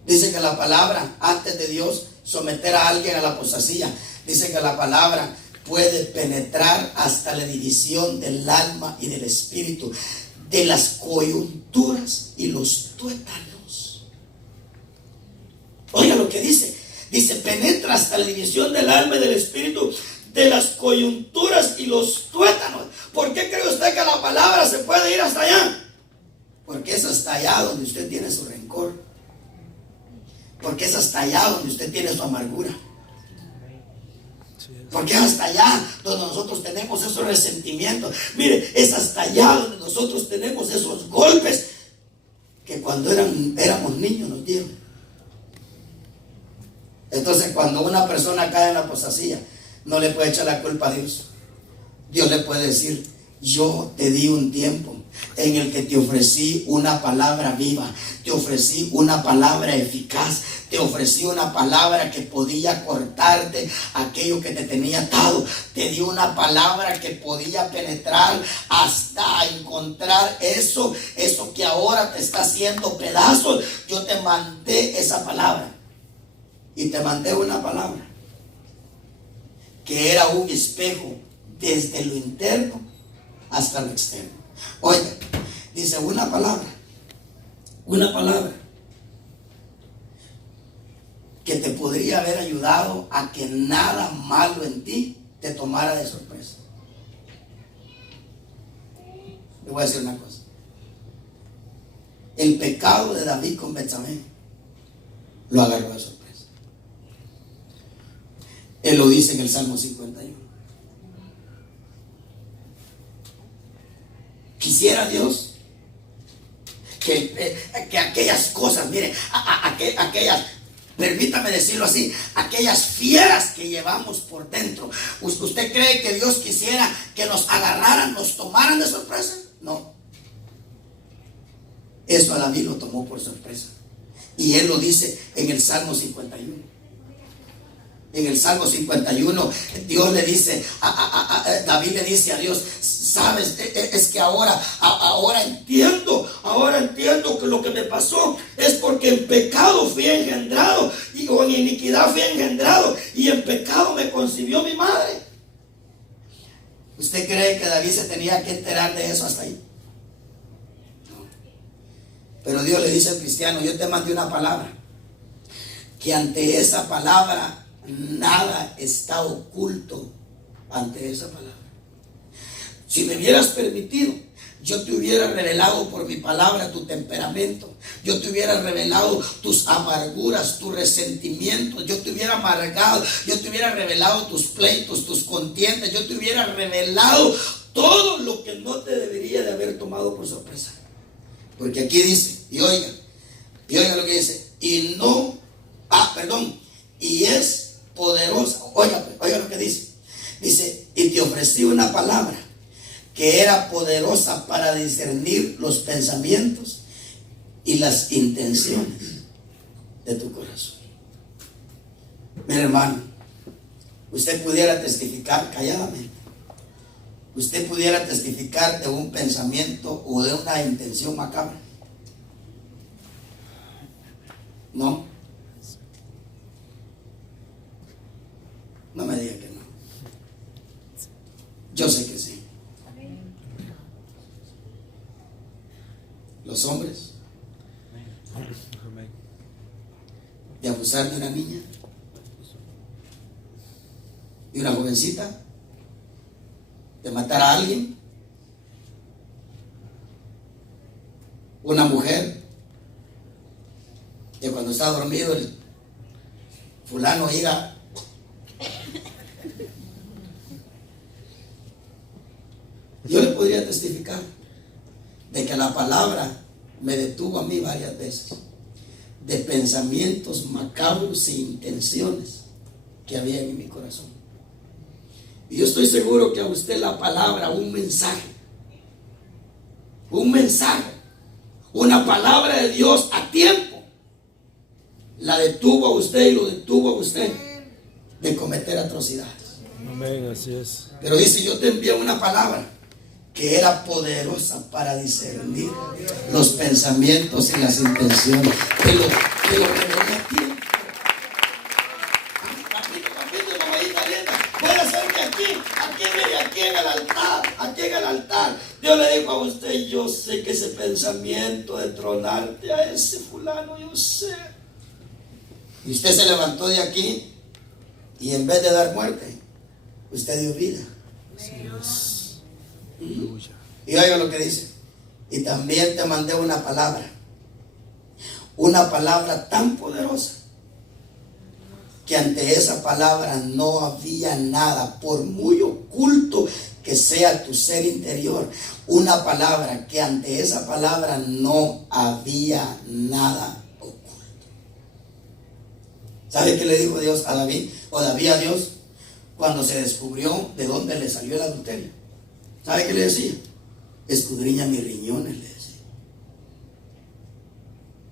Dice que la palabra, antes de Dios someter a alguien a la apostasía, dice que la palabra puede penetrar hasta la división del alma y del espíritu, de las coyunturas y los tuétanos. Oiga lo que dice. Dice, penetra hasta la división del alma y del espíritu, de las coyunturas y los tuétanos. ¿Por qué cree usted que la palabra se puede ir hasta allá? Porque es hasta allá donde usted tiene su rencor. Porque es hasta allá donde usted tiene su amargura. Porque es hasta allá donde nosotros tenemos esos resentimientos. Mire, es hasta allá donde nosotros tenemos esos golpes que cuando éramos niños nos dieron. Entonces, cuando una persona cae en la apostasía, no le puede echar la culpa a Dios. Dios le puede decir, yo te di un tiempo en el que te ofrecí una palabra viva, te ofrecí una palabra eficaz, te ofrecí una palabra que podía cortarte aquello que te tenía atado, te di una palabra que podía penetrar hasta encontrar eso que ahora te está haciendo pedazos. Yo te mandé esa palabra y te mandé una palabra que era un espejo desde lo interno hasta lo externo. Oiga, dice una palabra que te podría haber ayudado a que nada malo en ti te tomara de sorpresa. Le voy a decir una cosa. El pecado de David con Betsabé lo agarró de sorpresa. Él lo dice en el Salmo 51. Quisiera Dios que aquellas cosas, mire, aquellas, permítame decirlo así, aquellas fieras que llevamos por dentro. ¿Usted cree que Dios quisiera que nos agarraran, nos tomaran de sorpresa? No. Eso a David lo tomó por sorpresa. Y él lo dice en el Salmo 51. En el Salmo 51, Dios le dice, David le dice a Dios, sabes, es que ahora entiendo que lo que me pasó es porque en pecado fui engendrado, o en iniquidad fui engendrado, y en pecado me concibió mi madre. ¿Usted cree que David se tenía que enterar de eso hasta ahí? No. Pero Dios le dice al cristiano, yo te mandé una palabra, que ante esa palabra nada está oculto ante esa palabra. Si me hubieras permitido, yo te hubiera revelado por mi palabra tu temperamento. Yo te hubiera revelado tus amarguras, tus resentimientos. Yo te hubiera amargado. Yo te hubiera revelado tus pleitos, tus contiendas. Yo te hubiera revelado todo lo que no te debería de haber tomado por sorpresa. Porque aquí dice, y oiga lo que dice, y es poderosa. Oiga lo que dice. Dice, y te ofrecí una palabra que era poderosa para discernir los pensamientos y las intenciones de tu corazón. Mi hermano, usted pudiera testificar calladamente. Usted pudiera testificar de un pensamiento o de una intención macabra. No. No me diga que no. Yo sé que sí. Los hombres, de abusar de una niña, de una jovencita, de matar a alguien, una mujer, que cuando está dormido el fulano iba yo le podría testificar de que la palabra me detuvo a mí varias veces, de pensamientos macabros e intenciones que había en mi corazón. Y yo estoy seguro que a usted la palabra, un mensaje, una palabra de Dios a tiempo, la detuvo a usted y lo detuvo a usted de cometer atrocidades. Amén, así es. Pero dice, yo te envié una palabra que era poderosa para discernir los pensamientos y las intenciones. Te lo revelé a tiempo. Capítulo, mamita linda. Puede ser que aquí en el altar, Dios le dijo a usted, yo sé que ese pensamiento de tronarte a ese fulano, yo sé. Y usted se levantó de aquí y en vez de dar muerte, usted dio vida. Así es. Y oiga lo que dice, y también te mandé una palabra tan poderosa que ante esa palabra no había nada, por muy oculto que sea tu ser interior, una palabra que ante esa palabra no había nada oculto. ¿Sabe qué le dijo Dios a David? O David a Dios cuando se descubrió de dónde le salió el adulterio. ¿Sabe qué le decía? Escudriña mis riñones, le decía.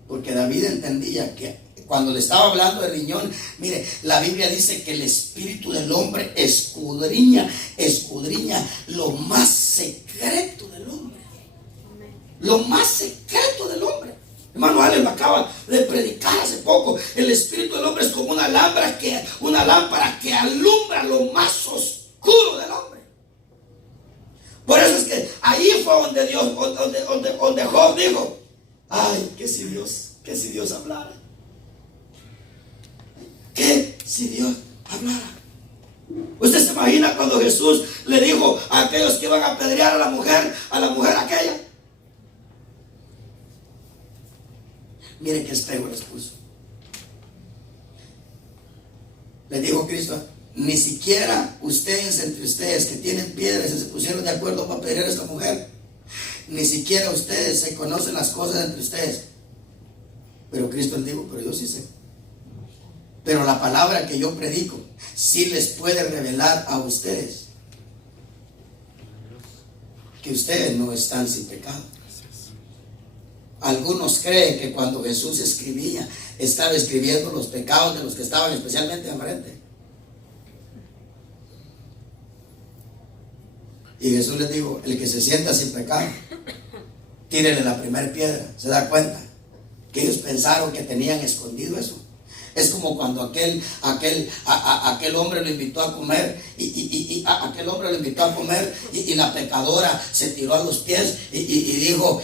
Porque David entendía que cuando le estaba hablando de riñón, mire, la Biblia dice que el espíritu del hombre escudriña lo más secreto del hombre. Lo más secreto del hombre. Hermano Ale lo acaba de predicar hace poco. El espíritu del hombre es como una lámpara que alumbra lo más oscuro del hombre. Por eso es que ahí fue donde Dios, donde Job dijo, ay, que si Dios hablara. ¿Qué si Dios hablara? ¿Usted se imagina cuando Jesús le dijo a aquellos que iban a apedrear a la mujer aquella? Mire qué espejo les puso. Le dijo Cristo, ni siquiera ustedes entre ustedes que tienen piedras se pusieron de acuerdo para apedrear a esta mujer. Ni siquiera ustedes se conocen las cosas entre ustedes. Pero Cristo les dijo, pero yo sí sé. Pero la palabra que yo predico sí les puede revelar a ustedes que ustedes no están sin pecado. Algunos creen que cuando Jesús escribía, estaba escribiendo los pecados de los que estaban especialmente enfrente. Y Jesús les dijo, el que se sienta sin pecado, tírele la primera piedra. ¿Se da cuenta? Que ellos pensaron que tenían escondido eso. Es como cuando aquel hombre lo invitó a comer y la pecadora se tiró a los pies y dijo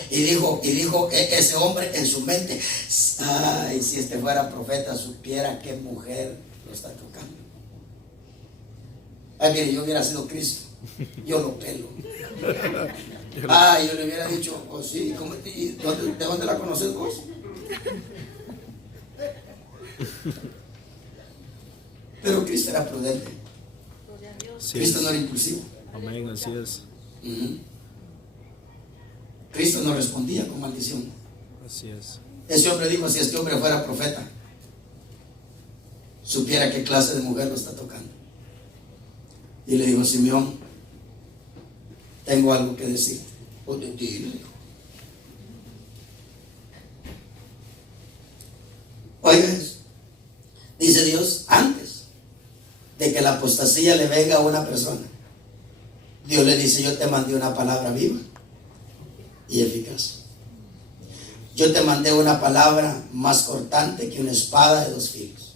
ese hombre en su mente, ay, si este fuera profeta supiera qué mujer lo está tocando. Ay, mire, yo hubiera sido Cristo, yo lo pelo. Yo le hubiera dicho, oh sí, ¿de dónde la conoces vos? Pero Cristo era prudente. Cristo no era impulsivo. Amén, así es. Cristo no respondía con maldición. Así es. Ese hombre dijo, si este hombre fuera profeta, supiera qué clase de mujer lo está tocando. Y le dijo, Simeón, tengo algo que decirte. O de ti, le dijo. Oiga eso. Dice Dios, antes de que la apostasía le venga a una persona, Dios le dice, yo te mandé una palabra viva y eficaz. Yo te mandé una palabra más cortante que una espada de 2 filos.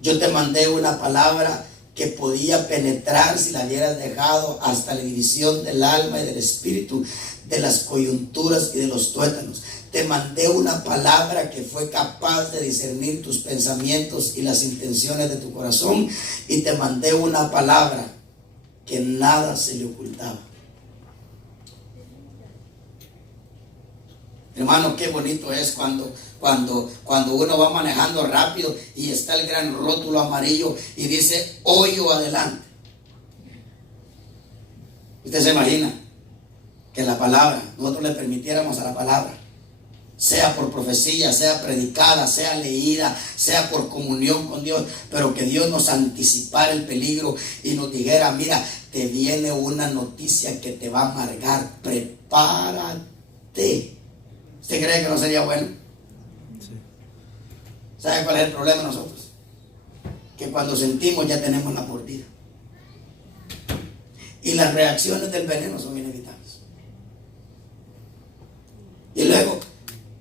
Yo te mandé una palabra que podía penetrar, si la hubieras dejado, hasta la división del alma y del espíritu, de las coyunturas y de los tuétanos. Te mandé una palabra que fue capaz de discernir tus pensamientos y las intenciones de tu corazón. Y te mandé una palabra que nada se le ocultaba. Hermano, qué bonito es cuando uno va manejando rápido y está el gran rótulo amarillo y dice hoyo adelante. Usted se imagina que la palabra, nosotros le permitiéramos a la palabra, sea por profecía, sea predicada, sea leída, sea por comunión con Dios, pero que Dios nos anticipara el peligro y nos dijera, mira, te viene una noticia que te va a amargar, prepárate. ¿Usted cree que no sería bueno? Sí. ¿Sabe cuál es el problema de nosotros? Que cuando sentimos ya tenemos la mordida. Y las reacciones del veneno son inevitables. Y luego,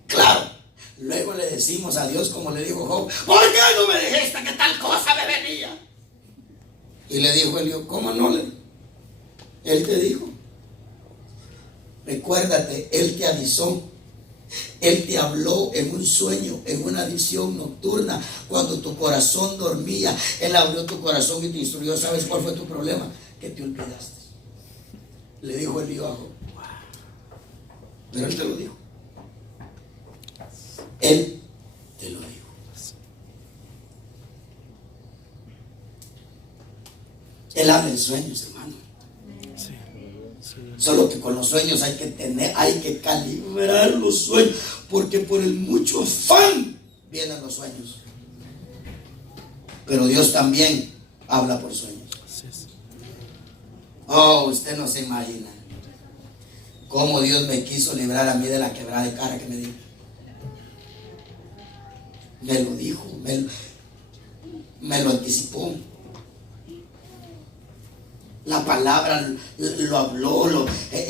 claro, luego le decimos a Dios como le dijo Job, ¿por qué no me dijiste que tal cosa me venía? Y le dijo Eliú, ¿cómo no? Él te dijo. Recuérdate, Él te avisó. Él te habló en un sueño, en una visión nocturna, cuando tu corazón dormía. Él abrió tu corazón y te instruyó. ¿Sabes cuál fue tu problema? Que te olvidaste. Le dijo Eliú a Job. Pero Él te lo dijo. Él te lo dijo. Él habla en sueños, hermano. Sí. Sí. Solo que con los sueños hay que calibrar los sueños, porque por el mucho afán vienen los sueños. Pero Dios también habla por sueños. Así es. Oh, usted no se imagina cómo Dios me quiso librar a mí de la quebrada de cara que me dio. Me lo dijo, me lo anticipó. La palabra lo habló,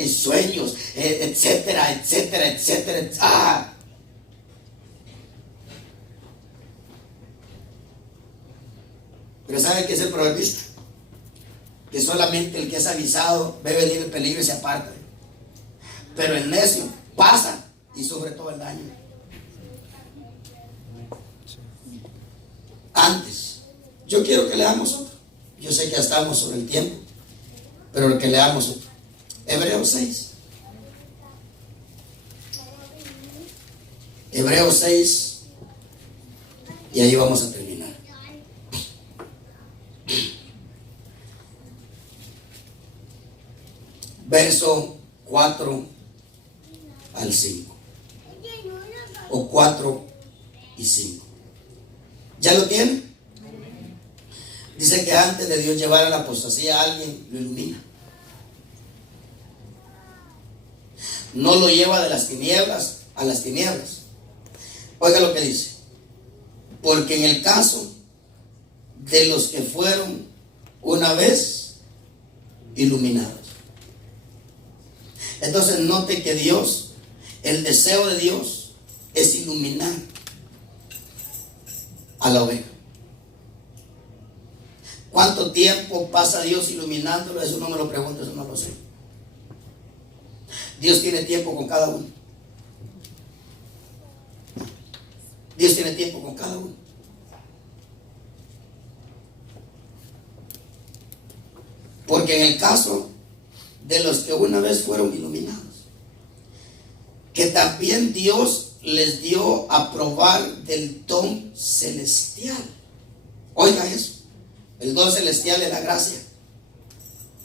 sueños, etcétera, etcétera, etcétera. Pero ¿sabe qué es el proverbista? Que solamente el que es avisado ve venir el peligro y se aparta. Pero el necio pasa y sufre todo el daño. Antes, yo quiero que leamos otro. Yo sé que ya estamos sobre el tiempo, pero que leamos otro. Hebreos 6. Hebreos 6. Y ahí vamos a terminar. Verso 4 al 5. O 4 y 5. ¿Ya lo tienen? Dice que antes de Dios llevar a la apostasía a alguien, lo ilumina. No lo lleva de las tinieblas a las tinieblas. Oiga lo que dice. Porque en el caso de los que fueron una vez iluminados. Entonces note que Dios, el deseo de Dios es iluminar a la oveja. ¿Cuánto tiempo pasa Dios iluminándolo? Eso no me lo pregunto, eso no lo sé. Dios tiene tiempo con cada uno. Dios tiene tiempo con cada uno. Porque en el caso de los que una vez fueron iluminados, que también Dios les dio a probar del don celestial. Oiga eso. El don celestial es la gracia.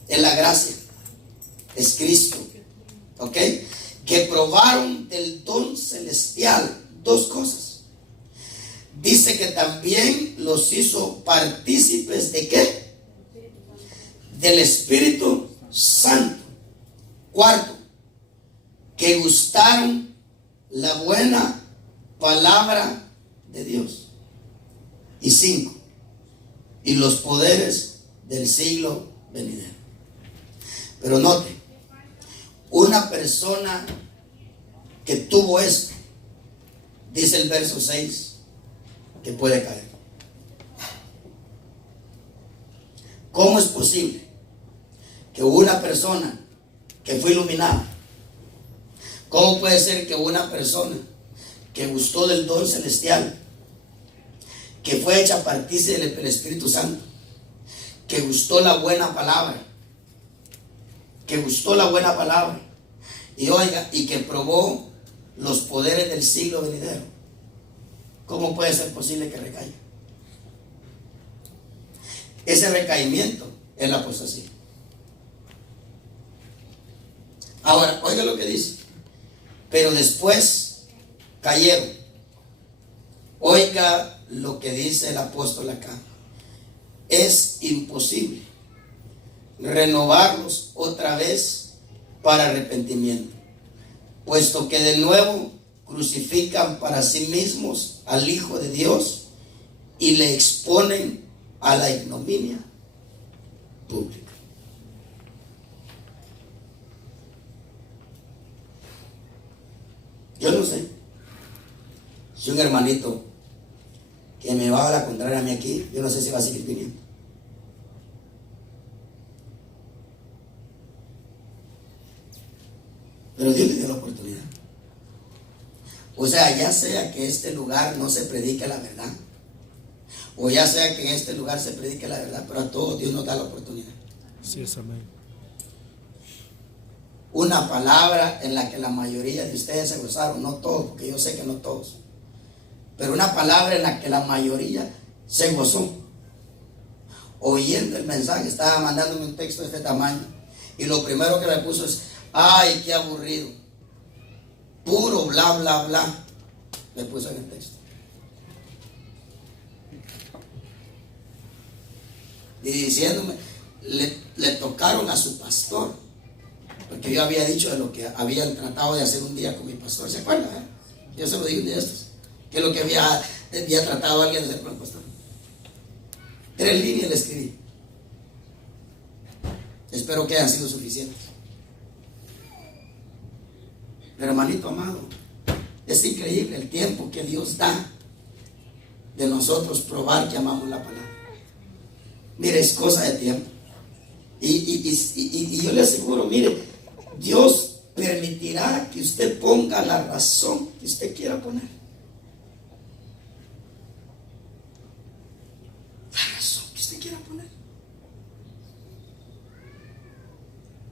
Es la gracia. Es Cristo. ¿Ok? Que probaron del don celestial. Dos cosas. Dice que también los hizo partícipes de ¿qué? Del Espíritu Santo. Cuarto, que gustaron la buena palabra de Dios. Y cinco, y los poderes del siglo venidero. Pero note, una persona que tuvo esto, dice el verso 6, que puede caer. ¿Cómo es posible que una persona que fue iluminada, cómo puede ser que una persona que gustó del don celestial, que fue hecha partícipe del Espíritu Santo, que gustó la buena palabra, y oiga, y que probó los poderes del siglo venidero, cómo puede ser posible que recaiga? Ese recaimiento es la apostasía. Ahora, oiga lo que dice. Pero después cayeron. Oiga lo que dice el apóstol acá. Es imposible renovarlos otra vez para arrepentimiento, puesto que de nuevo crucifican para sí mismos al Hijo de Dios y le exponen a la ignominia pública. Yo no sé si un hermanito que me va a la contraria a mí aquí, yo no sé si va a seguir viniendo. Pero Dios le dio la oportunidad. O sea, ya sea que este lugar no se predique la verdad, o ya sea que en este lugar se predique la verdad, pero a todos Dios nos da la oportunidad. Sí, es amén. Una palabra en la que la mayoría de ustedes se gozaron, no todos, porque yo sé que no todos, pero una palabra en la que la mayoría se gozó. Oyendo el mensaje, estaba mandándome un texto de este tamaño, y lo primero que me puso es: ay, qué aburrido, puro bla bla bla, me puso en el texto. Y diciéndome, le tocaron a su pastor, porque yo había dicho de lo que habían tratado de hacer un día con mi pastor. ¿Se acuerdan? Yo se lo dije un día de estos, que es lo que había tratado alguien de hacer con el pastor. 3 líneas le escribí. Espero que hayan sido suficientes. Pero hermanito amado, es increíble el tiempo que Dios da de nosotros probar que amamos la palabra. Mire, es cosa de tiempo. Y yo le aseguro, mire, Dios permitirá que usted ponga la razón que usted quiera poner. La razón que usted quiera poner.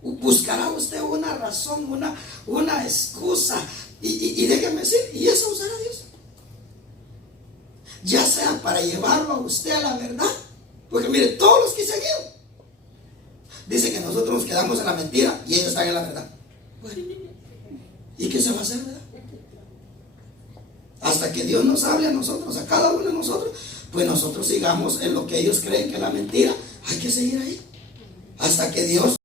Buscará usted una razón, una excusa. Y déjeme decir, y eso usará Dios. Ya sea para llevarlo a usted a la verdad. Porque mire, todos los que se han ido dicen que nosotros nos quedamos en la mentira y ellos están en la verdad. Bueno, ¿y qué se va a hacer, verdad? Hasta que Dios nos hable a nosotros, a cada uno de nosotros, pues nosotros sigamos en lo que ellos creen que es la mentira. Hay que seguir ahí hasta que Dios